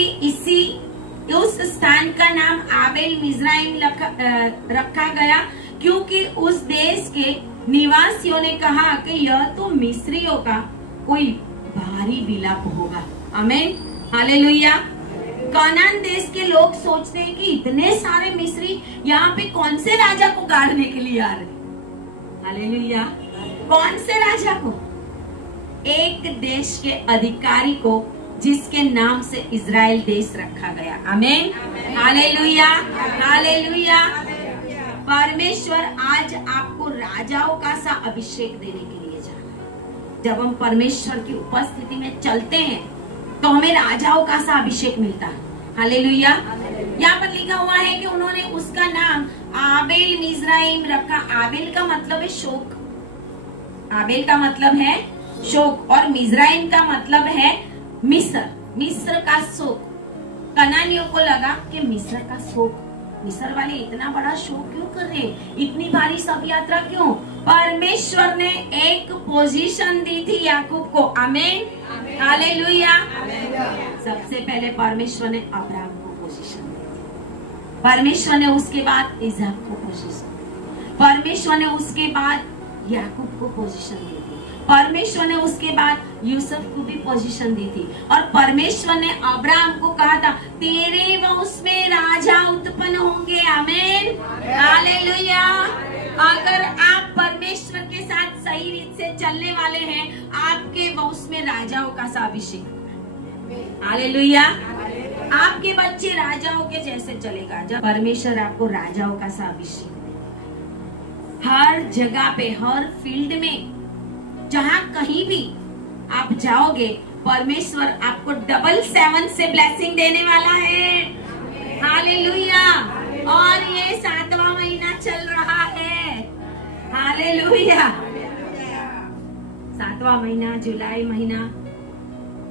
उस स्थान का नाम आबेल मिज़राइम रखा गया, क्योंकि उस देश के निवासियों ने कहा कि यह तो मिस्रियों का कोई भारी विलाप होगा। आमीन, हालेलुया। कनान देश के लोग सोचते हैं कि इतने सारे मिस्री यहाँ पे कौन से राजा को गाड़ने के लिए आ रहे। हालेलुया। कौन से राजा को? एक देश के अधिकारी को जिसके नाम से इजराइल देश रखा गया। आमीन, हालेलुया, हालेलुया। परमेश्वर आज आपको राजाओं का सा अभिषेक देने के लिए जा रहा है। जब हम परमेश्वर की उपस्थिति में चलते हैं तो हमें राजाओं का सा अभिषेक मिलता है। हालेलुया। यहाँ पर लिखा हुआ है कि उन्होंने उसका नाम आबेल मिज़राइम रखा। आबेल का मतलब है शोक, आबेल का मतलब है शोक, और मिज़राइम का मतलब है मिस्र, मिस्र का शोक। कनानियों को लगा कि मिस्र का शोक, मिस्र वाले इतना बड़ा शोक क्यों कर रहे, इतनी भारी सब यात्रा क्यों? परमेश्वर ने एक पोजीशन दी थी याकूब को। आमीन, हालेलुया। सबसे पहले परमेश्वर ने अब्राहम को पोजीशन दी थी, परमेश्वर ने उसके बाद इज़हाक को पोजीशन दी, परमेश्वर ने उसके बाद याकूब को पोजीशन दी थी, परमेश्वर ने उसके बाद यूसुफ को भी पोजीशन दी थी, और परमेश्वर ने अब्राहम को कहा था तेरे वंश में राजा उत्पन्न होंगे। आमीन, हालेलुया। अगर आप परमेश्वर के साथ सही रीत से चलने वाले हैं, आपके वंश में राजाओं का सा अभिषेक। हालेलुया। आपके बच्चे राजाओं के जैसे चलेगा जब परमेश्वर आपको राजाओं का सा अभिषेक देगा। हर जगह पे, हर फील्ड में, जहाँ कहीं भी आप जाओगे, परमेश्वर आपको डबल 7 से ब्लेसिंग देने वाला है। हालेलुया। और ये 7वां महीना चल रहा है। हालेलुया। 7वां महीना, जुलाई महीना,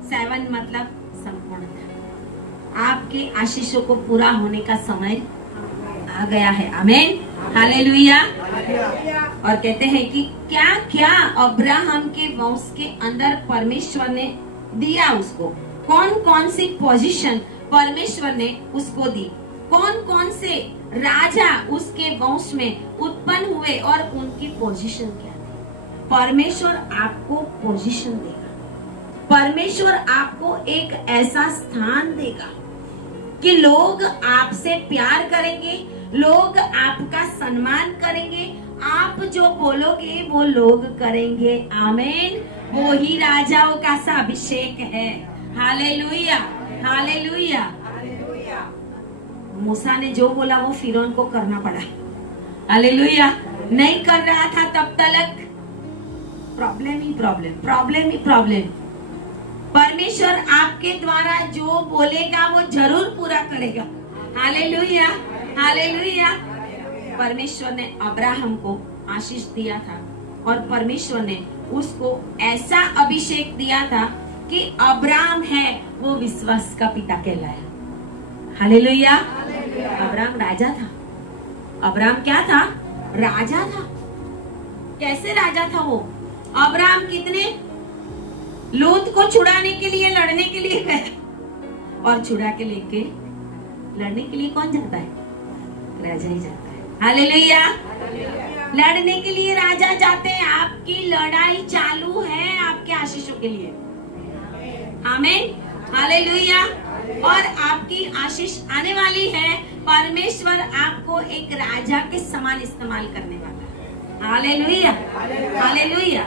7 मतलब संपूर्णता। आपके आशीषों को पूरा होने का समय आ गया है। आमीन, हालेलुया। और कहते हैं कि क्या क्या अब्राहम के वंश के अंदर परमेश्वर ने दिया उसको, कौन कौन सी पोजीशन परमेश्वर ने उसको दी, कौन कौन से राजा उसके वंश में उत्पन्न हुए और उनकी पोजीशन क्या थी। परमेश्वर आपको पोजीशन देगा, परमेश्वर आपको एक ऐसा स्थान देगा कि लोग आपसे प्यार करेंगे, लोग आपका सम्मान करेंगे, आप जो बोलोगे वो लोग करेंगे। आमीन। वो ही राजाओं का सा अभिषेक है। Hallelujah, hallelujah. मूसा ने जो बोला वो फिरौन को करना पड़ा। हालेलुया। नहीं कर रहा था तब तक प्रॉब्लम ही प्रॉब्लम, प्रॉब्लम ही प्रॉब्लम। परमेश्वर आपके द्वारा जो बोलेगा वो जरूर पूरा करेगा। Hallelujah, hallelujah. परमेश्वर ने अब्राहम को आशीष दिया था और परमेश्वर ने उसको ऐसा अभिषेक दिया था कि अब्राहम है वो विश्वास का पिता कहलाया। हालेलुया। अब्राहम राजा था। अब्राहम क्या था? राजा था। कैसे राजा था वो? अब्राहम कितने लूत को छुड़ाने के लिए, लड़ने के लिए गए, और छुड़ा के लेके लड़ने के लिए कौन जाता है? राजा ही जाता है। हालेलुया। लड़ने के लिए राजा जाते हैं। आपकी लड़ाई चालू है आपके आशीषों के लिए। आमीन, हालेलुया। और आपकी आशीष आने वाली है। परमेश्वर आपको एक राजा के समान इस्तेमाल करने वाला है। Hallelujah, hallelujah.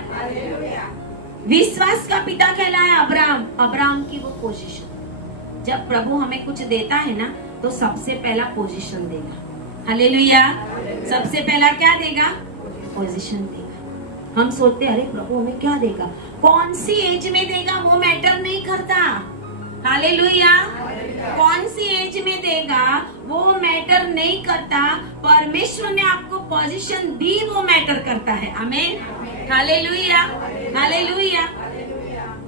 विश्वास का पिता कहलाया अब्राहम। अब्राहम की वो पोजीशन, जब प्रभु हमें कुछ देता है ना तो सबसे पहला पोजीशन देगा। हालेलुया। सबसे पहला क्या देगा? पोजीशन देगा। हम सोचते अरे प्रभु हमें क्या देगा, कौन सी एज में देगा वो मैटर नहीं करता। हालेलुया। कौन सी एज में देगा वो मैटर नहीं करता, परमेश्वर ने आपको पोजीशन दी वो मैटर करता है। आमीन, हालेलुया, हालेलुया।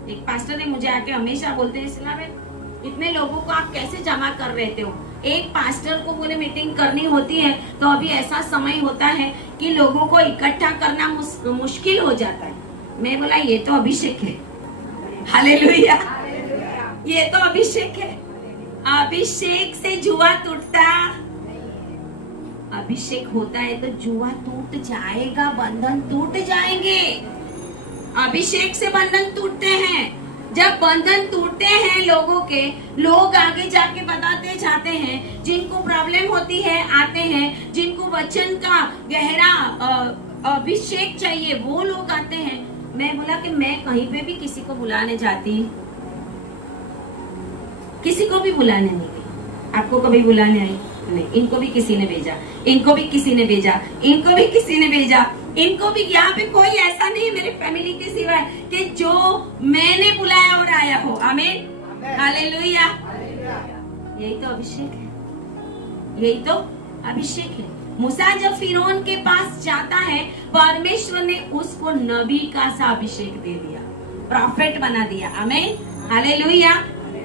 एक पास्टर ने मुझे आके हमेशा बोलते हैं, इस्लाम इतने लोगों को आप कैसे जमा कर रहे हो? एक पास्टर को बोले मीटिंग करनी होती है तो अभी ऐसा समय होता है कि लोगों को इकट्ठा करना मुश्किल हो जाता है। मैं बोला ये तो अभिषेक है, हालेलुया, ये तो अभिषेक है। अभिषेक से जुआ टूटता, अभिषेक होता है तो जुआ टूट जाएगा, बंधन टूट जाएंगे। अभिषेक से बंधन टूटते हैं। जब बंधन टूटते हैं लोगों के, लोग आगे जाके बताते जाते हैं, जिनको प्रॉब्लम होती है आते हैं, जिनको वचन का गहरा अभिषेक चाहिए वो लोग आते हैं। मैं बोला कि मैं कहीं पे भी किसी को बुलाने जाती, किसी को भी बुलाने नहीं गई। आपको कभी बुलाने आई? नहीं। इनको भी किसी ने भेजा, इनको भी किसी ने भेजा, इनको भी किसी ने भेजा, इनको भी। यहाँ पे कोई ऐसा नहीं मेरे फैमिली के सिवाय कि जो मैंने बुलाया और आया हो। आमीन, हालेलुया। यही तो अभिषेक है, यही तो अभिषेक है। मूसा जब फिरौन के पास जाता है, परमेश्वर ने उसको नबी का सा अभिषेक दे दिया, प्रॉफिट बना दिया। आमीन, हालेलुया।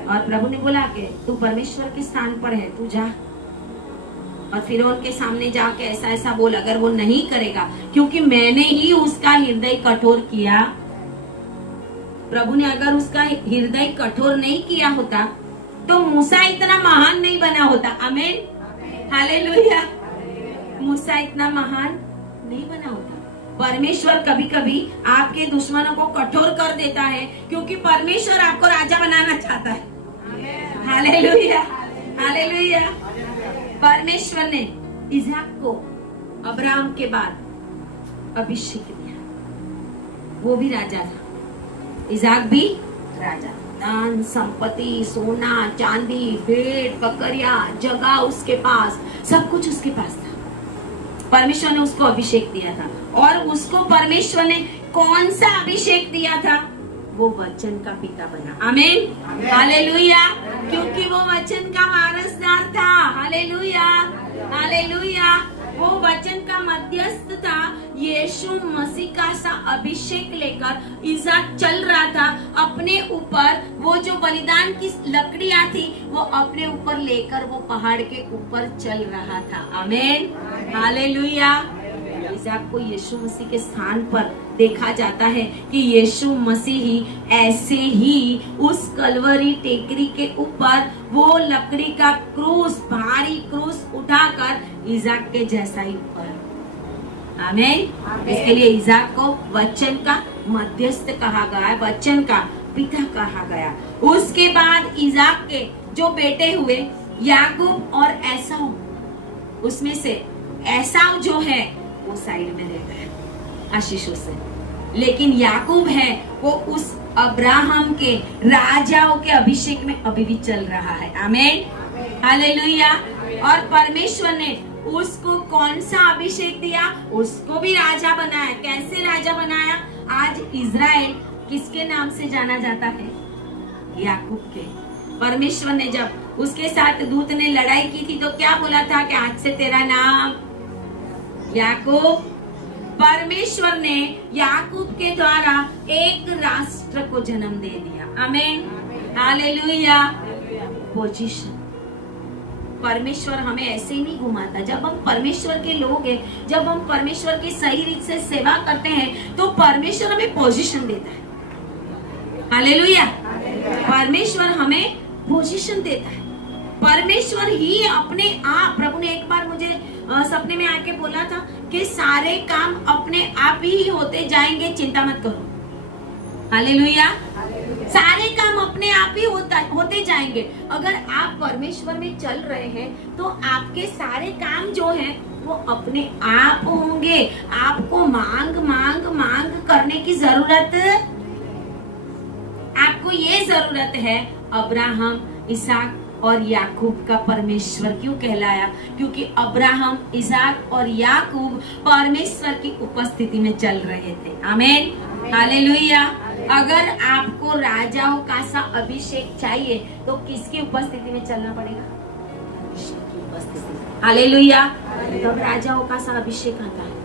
और प्रभु ने बोला कि तू परमेश्वर के स्थान पर है, तू जा और फिरौन के सामने जाके ऐसा ऐसा बोल। अगर वो नहीं करेगा, क्योंकि मैंने ही उसका हृदय कठोर किया, प्रभु ने अगर उसका हृदय कठोर नहीं किया होता तो मूसा इतना महान नहीं बना होता। आमीन, हालेलुया। मूसा इतना महान नहीं बना होता। परमेश्वर कभी कभी आपके दुश्मनों को कठोर कर देता है, क्योंकि परमेश्वर आपको राजा बनाना चाहता है। Hallelujah, hallelujah. परमेश्वर ने इज़हाक को अब्राहम के बाद अभिषेक दिया, वो भी राजा था, इज़हाक भी राजा। धन संपत्ति, सोना चांदी, भेड़ बकरियां, जगह उसके पास, सब कुछ उसके पास था। परमेश्वर ने उसको अभिषेक दिया था। और उसको परमेश्वर ने कौन सा अभिषेक दिया था? वो वचन का पिता बना। आमीन, हालेलुया। क्योंकि वो वचन का वारसदार था। Hallelujah, hallelujah. वो वचन का मध्यस्थ था। यीशु मसीह का सा अभिषेक लेकर इज़हाक चल रहा था। अपने ऊपर वो जो बलिदान की लकड़ियां थी वो अपने ऊपर लेकर वो पहाड़ के ऊपर चल रहा था। आमीन, हालेलुया। इज़हाक को यीशु मसीह के स्थान पर देखा जाता है कि यीशु मसीह ही ऐसे ही उस कलवरी टेकरी के ऊपर वो लकड़ी का क्रूस, भारी क्रूस उठाकर इज़हाक के जैसा ही ऊपर। आमीन। इसके लिए इज़हाक को वचन का मध्यस्थ कहा गया, वचन का पिता कहा गया। उसके बाद इज़हाक के जो बेटे हुए याकूब और एसाव, उसमें से एसाव जो है वो साइड में रहता है आशीषों से, लेकिन याकूब है वो उस अब्राहम के राजाओं के अभिषेक में अभी भी चल रहा है। आमीन, हालेलुया। और परमेश्वर ने उसको कौन सा अभिषेक दिया? उसको भी राजा बनाया। कैसे राजा बनाया? आज इज़राइल किसके नाम से जाना जाता है? याकूब के। परमेश्वर ने जब उसके साथ दूत ने लड़ाई की थी तो क्या बोला था कि आज से तेरा नाम याकूब। परमेश्वर ने याकूब के द्वारा एक राष्ट्र को जन्म दे दिया। आमीन, हालेलुया। पोजीशन, परमेश्वर हमें ऐसे ही नहीं घुमाता। जब हम परमेश्वर के लोग हैं, जब हम परमेश्वर की सही रीत से सेवा करते हैं तो परमेश्वर हमें पोजीशन देता है। हालेलुया। परमेश्वर हमें पोजीशन देता है। परमेश्वर ही अपने आप, प्रभु ने एक बार मुझे सपने में आके बोला था कि सारे काम अपने आप ही होते जाएंगे, चिंता मत करो। हालेलुया। सारे काम अपने आप ही होते जाएंगे। अगर आप परमेश्वर में चल रहे हैं तो आपके सारे काम जो हैं वो अपने आप होंगे। आपको मांग मांग मांग करने की जरूरत, आपको ये जरूरत है। अब्राहम, इसहाक और याकूब का परमेश्वर क्यों कहलाया? क्योंकि अब्राहम, इसहाक और याकूब परमेश्वर की उपस्थिति में चल रहे थे। आमीन, हालेलुया। अगर आपको राजाओं का सा अभिषेक चाहिए तो किसकी उपस्थिति में चलना पड़ेगा? हालेलुया। तब राजाओं का सा अभिषेक आता है।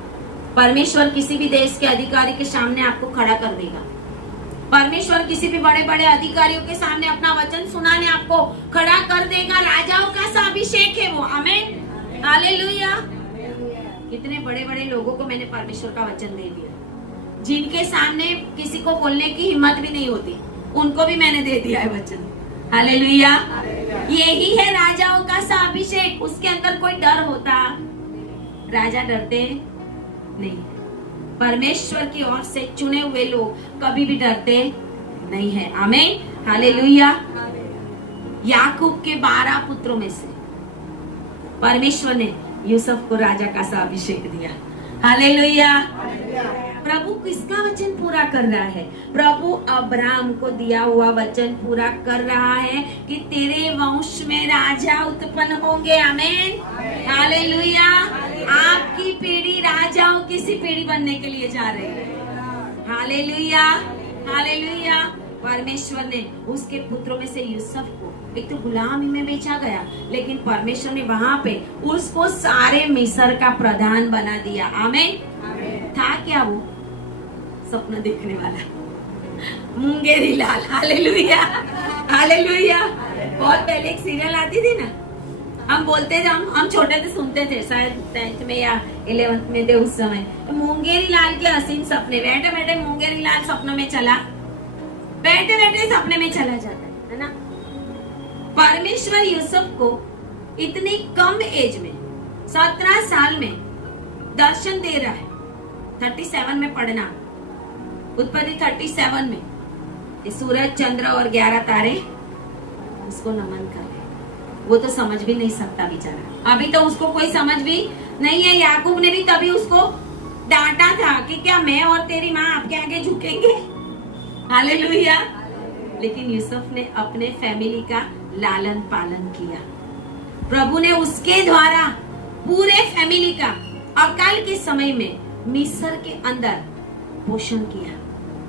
परमेश्वर किसी भी देश के अधिकारी के सामने आपको खड़ा कर देगा। परमेश्वर किसी भी बड़े बड़े अधिकारियों के सामने अपना वचन सुनाने आपको खड़ा कर देगा। राजाओं का सा अभिषेक है वो। आमीन, हालेलुया। कितने बड़े बड़े लोगों को मैंने परमेश्वर का वचन दे दिया, जिनके सामने किसी को बोलने की हिम्मत भी नहीं होती, उनको भी मैंने दे दिया है वचन। हालेलुया। यही है राजाओं का सा अभिषेक। उसके अंदर कोई डर होता? राजा डरते नहीं। परमेश्वर की ओर से चुने हुए लोग कभी भी डरते नहीं है। आमीन, हालेलुया। याकूब के 12 पुत्रों में से परमेश्वर ने यूसुफ को राजा का सा अभिषेक दिया। हालेलुया। प्रभु किसका वचन पूरा कर रहा है? प्रभु अब्राहम को दिया हुआ वचन पूरा कर रहा है कि तेरे वंश में राजा उत्पन्न होंगे। आमीन, हालेलुया। आपकी पीढ़ी राजाओं की सी पीढ़ी बनने के लिए जा रही है। Hallelujah, hallelujah. परमेश्वर ने उसके पुत्रों में से यूसुफ को एक तो गुलामी में बेचा गया, लेकिन परमेश्वर ने वहां पे उसको सारे मिस्र का प्रधान बना दिया। आमीन। था क्या वो? सपना देखने वाला मुंगेरी लाल। Hallelujah, hallelujah. बहुत पहले एक सीरियल आती थी ना, हम बोलते थे, हम छोटे थे, सुनते थे, शायद 10th में या 11th में थे उस समय। मुंगेरी लाल के हसीन सपने। बैठे बैठे मुंगेरी लाल सपनों में चला, बैठे बैठे सपने में चला जाता है ना। परमेश्वर यूसुफ को इतनी कम एज में 17 साल में दर्शन दे रहा है। 37 में पढ़ना, उत्पत्ति 37 में सूरज, चंद्र और 11 तारे उसको नमन कर रहे। वो तो समझ भी नहीं सकता बेचारा, अभी तो उसको कोई समझ भी नहीं है। याकूब ने भी तभी उसको डांटा था कि क्या मैं और तेरी माँ आपके आगे झुकेंगे? हालेलुया। लेकिन यूसुफ ने अपने फैमिली का लालन पालन किया। प्रभु ने उसके द्वारा पूरे फैमिली का अकाल के समय में मिस्र के अंदर पोषण किया।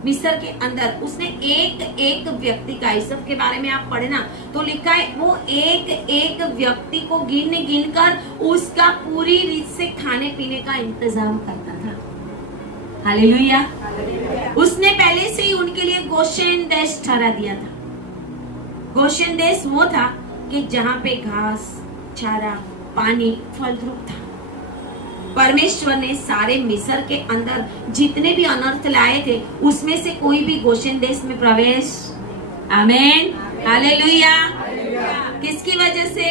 मिस्र के अंदर उसने एक एक व्यक्ति का, यूसुफ के बारे में आप पढ़े ना तो लिखा है वो एक एक व्यक्ति को गिन कर उसका पूरी रीत से खाने पीने का इंतजाम करता था। हालेलुया। उसने पहले से ही उनके लिए गोशेन देश ठहरा दिया था। गोशेन देश वो था कि जहाँ पे घास, चारा, पानी, फल फ्रूट था। परमेश्वर ने सारे मिस्र के अंदर जितने भी अनर्थ लाए थे उसमें से कोई भी गोशेन देश में प्रवेश। आमीन, हालेलुया। किसकी वजह से?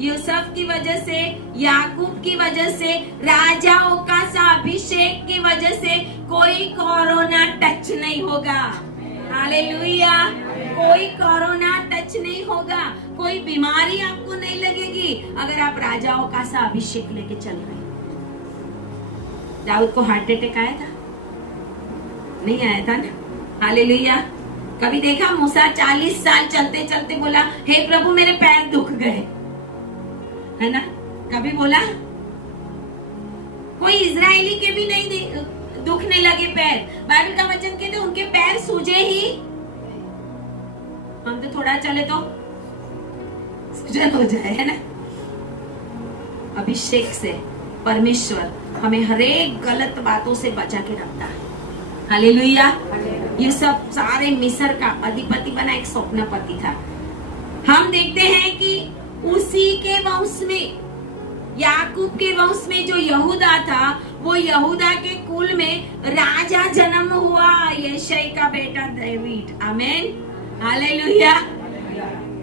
यूसुफ की वजह से, याकूब की वजह से, राजाओं का सा अभिषेक की वजह से कोई कोरोना टच नहीं होगा। हालेलुया। कोई कोरोना टच नहीं होगा, कोई बीमारी आपको नहीं लगेगी अगर आप राजाओं का सा अभिषेक लेके चल रहे हैं। दाऊद को हार्ट अटैक आया था? नहीं आया था ना। हालेलुया। कभी देखा मूसा 40 साल चलते चलते बोला हे प्रभु मेरे पैर दुख गए, है ना? कभी बोला? कोई इजरायली के भी नहीं दुखने लगे पैर। बाइबल का वचन कहते उनके पैर सूजे ही। हम तो थोड़ा चले तो सूजन हो जाए, है ना? अभिषेक से परमेश्वर हमें हर एक गलत बातों से बचा के रखता है। हालेलुया। यूसुफ सारे मिस्र का अधिपति बना, एक स्वप्नपति था। हम देखते हैं कि उसी के वंश में, याकूब के वंश में जो यहूदा था, वो यहूदा के कुल में राजा जन्म हुआ, यशै का बेटा दाऊद। आमीन, हालेलुया।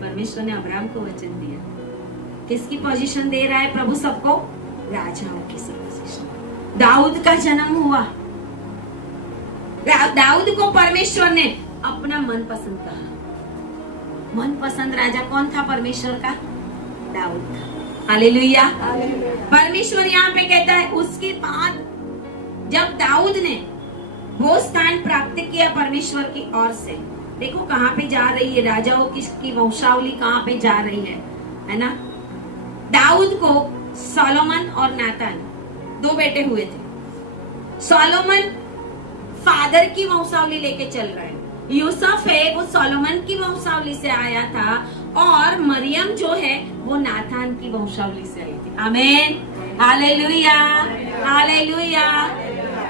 परमेश्वर ने अब्राहम को वचन दिया। किसकी पोजीशन दे रहा है प्रभु सबको? राजाओं की पोजीशन। दाऊद का जन्म हुआ। दाऊद को परमेश्वर ने अपना मनपसंद कहा। मनपसंद राजा कौन था परमेश्वर का? दाऊद था। हालेलुया। परमेश्वर यहाँ पे कहता है उसके बाद जब दाऊद ने वो स्थान प्राप्त किया परमेश्वर की ओर से, देखो कहाँ पे जा रही है राजाओं की वंशावली, कहाँ पे जा रही है ना? दाऊद को सोलोमन और नातान 2 बेटे हुए थे। सोलोमन फादर की वंशावली लेके चल रहा है, यूसुफ है वो सोलोमन की वंशावली से आया था, और मरियम जो है वो नाथान की वंशावली से आई थी। आमीन, हालेलुया, हालेलुया।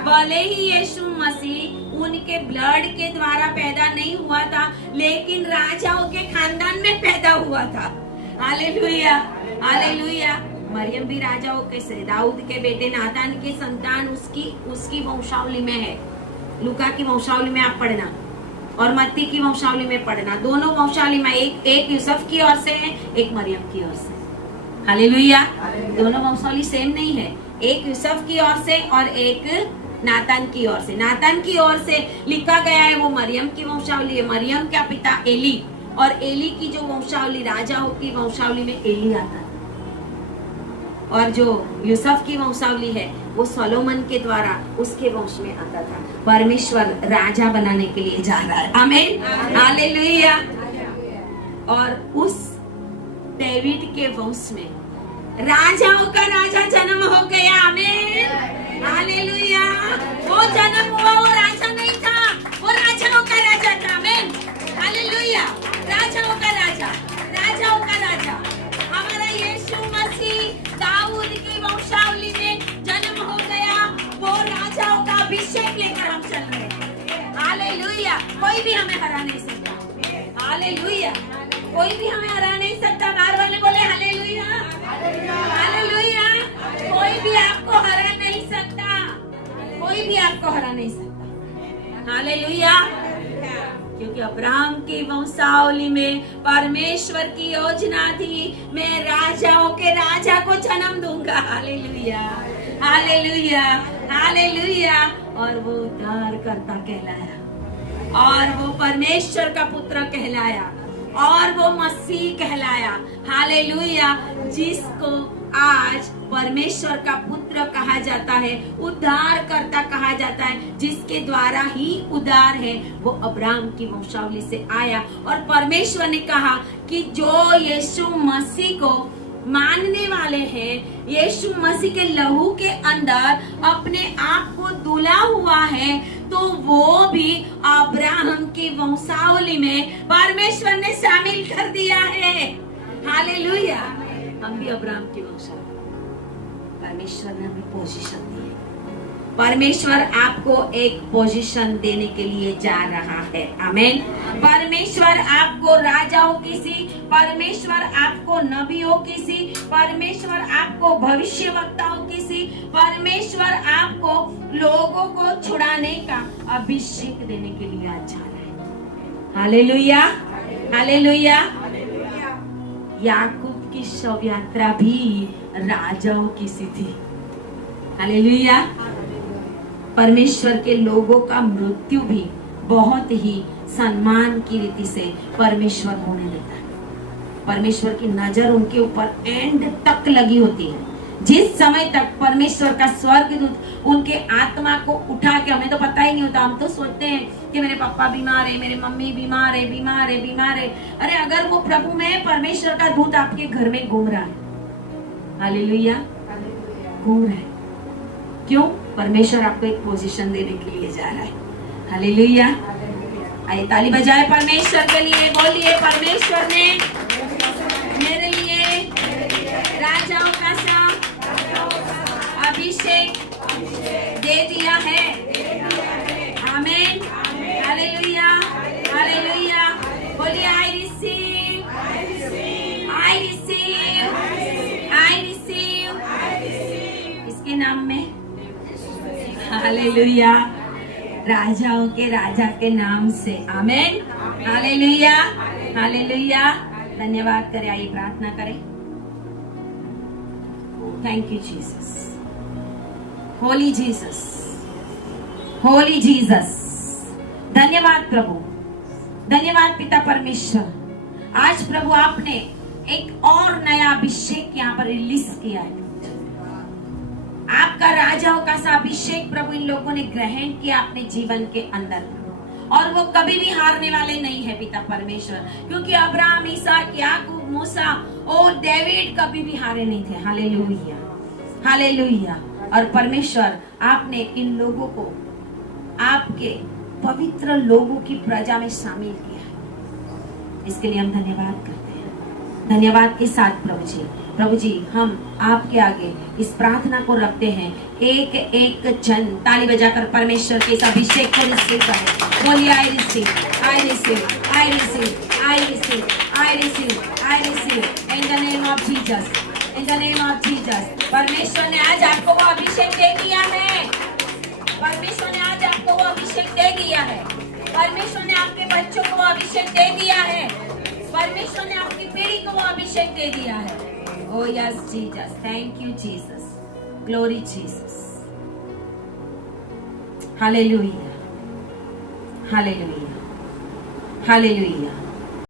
भले ही यीशु मसीह उनके ब्लड के द्वारा पैदा नहीं हुआ था, लेकिन राजाओं के खानदान में पैदा हुआ था। Hallelujah, hallelujah. मरियम भी राजाओं के से, दाऊद के बेटे नातान की संतान उसकी वंशावली में है। लूका की वंशावली में आप पढ़ना और मत्ती की वंशावली में पढ़ना, दोनों वंशावली में एक यूसुफ की ओर से है, एक मरियम की ओर से। हालेलुया। दोनों वंशावली सेम नहीं है, एक यूसुफ की ओर से और एक नातान की ओर से। नातान की ओर से लिखा गया है वो मरियम की वंशावली है। मरियम का पिता एली, और एली की जो वंशावली राजाओं की वंशावली में एली आता है, और जो यूसुफ की वंशावली है वो सोलोमन के द्वारा उसके वंश में आता था। परमेश्वर राजा बनाने के लिए जा रहा है। आमीन, हालेलुया। और उस डेविड के वंश में राजाओं का राजा जन्म हो गया। आमीन, हालेलुया। वो जन्म हुआ, वो राजा नहीं था, वो राजाओं का राजा था। आमीन, हालेलुया। राजाओं का राजा, राजाओं का राजा हमारा यीशु मसीह दाऊद की वंशावली में जन्म हो गया। वो राजाओं का अभिषेक लेकर हम चल रहे हैं। हालेलुया। कोई भी हमें हरा नहीं सकता। हालेलुया। कोई भी हमें हरा नहीं सकता। बार वाले बोले हालेलुया, हालेलुया। कोई भी आपको हरा नहीं सकता, कोई भी आपको हरा नहीं सकता। हालेलुया। क्योंकि अब्राहम की वंशावली में परमेश्वर की योजना थी, मैं राजाओं के राजा को जन्म दूंगा। Hallelujah, hallelujah, hallelujah. और वो उद्धारकर्ता कहलाया, और वो परमेश्वर का पुत्र कहलाया, और वो मसीह कहलाया। हालेलुया। जिसको आज परमेश्वर का पुत्र कहा जाता है, उद्धारकर्ता कहा जाता है, जिसके द्वारा ही उद्धार है, वो अब्राहम की वंशावली से आया। और परमेश्वर ने कहा कि जो यीशु मसीह को मानने वाले हैं, यीशु मसीह के लहू के अंदर अपने आप को धुला हुआ है, तो वो भी अब्राहम की वंशावली में परमेश्वर ने शामिल कर दिया है। हालेलुया। हम भी अब्राहम की वंशावली, परमेश्वर ने हमें पोजीशन दी है। परमेश्वर आपको एक पोजीशन देने के लिए जा रहा है। आमीन। परमेश्वर आपको राजाओं की सी, परमेश्वर आपको नबियों की सी, परमेश्वर आपको भविष्यवक्ताओं की सी, परमेश्वर आपको लोगों को छुड़ाने का अभिषेक देने के लिए आज जा रहा है। Hallelujah, hallelujah. याकूब की शव यात्रा भी राजाओं की सी थी। हालेलुया। परमेश्वर के लोगों का मृत्यु भी बहुत ही सम्मान की रीति से परमेश्वर होने देता है। परमेश्वर की नजर उनके ऊपर एंड तक लगी होती है। जिस समय तक परमेश्वर का स्वर्गदूत उनके आत्मा को उठा के, हमें तो पता ही नहीं होता, हम तो सोचते हैं कि मेरे पापा बीमार है, मेरे मम्मी बीमार है, बीमार है, बीमार है। अरे अगर वो प्रभु में परमेश्वर का दूत आपके घर में घूम रहा है, हालेलुया, घूम रहा है, क्यों? परमेश्वर आपको एक पोजीशन देने के लिए जा रहा है। हालेलुया। आइए ताली बजाए परमेश्वर के लिए, बोलिए परमेश्वर ने मेरे लिए राजाओं का सा अभिषेक दे दिया है। आमीन, हालेलुया, हालेलुया। बोलिए I receive, I receive, I receive. इसके नाम में हालेलुया, राजाओं के राजा के नाम से। आमीन, हालेलुया, हालेलुया। धन्यवाद करें, आइए प्रार्थना करें। Thank you Jesus, Holi Jesus, Holi Jesus. धन्यवाद प्रभु, धन्यवाद पिता परमेश्वर। आज प्रभु आपने एक और नया अभिषेक यहाँ पर रिलीज किया है। आपका राजाओं का सा अभिषेक प्रभु इन लोगों ने ग्रहण किया अपने जीवन के अंदर, और वो कभी भी हारने वाले नहीं है पिता परमेश्वर, क्योंकि अब्राहम, इसहाक, याकूब, मूसा और डेविड कभी भी हारे नहीं थे। Hallelujah, hallelujah. और परमेश्वर आपने इन लोगों को आपके पवित्र लोगों की प्रजा में शामिल किया है। इसके लिए हम धन्यवाद करते हैं। धन्यवाद के साथ प्रभु जी हम आपके आगे इस प्रार्थना को रखते हैं। एक एक जन ताली बजाकर परमेश्वर के इस अभिषेक को रिसीव करें। बोलिए I receive, I receive, I receive, I receive, I receive, I receive in the name of Jesus, in the name of Jesus. परमेश्वर ने आज आपको वो अभिषेक दे दिया है। परमेश्वर ने आज आपको वो अभिषेक दे दिया है। परमेश्वर ने आपके बच्चों को वो अभिषेक दे दिया है। परमेश्वर ने आपकी पीढ़ी को वो अभिषेक दे दिया है। Oh yes, Jesus. Thank you, Jesus. Glory, Jesus. Hallelujah. Hallelujah. Hallelujah.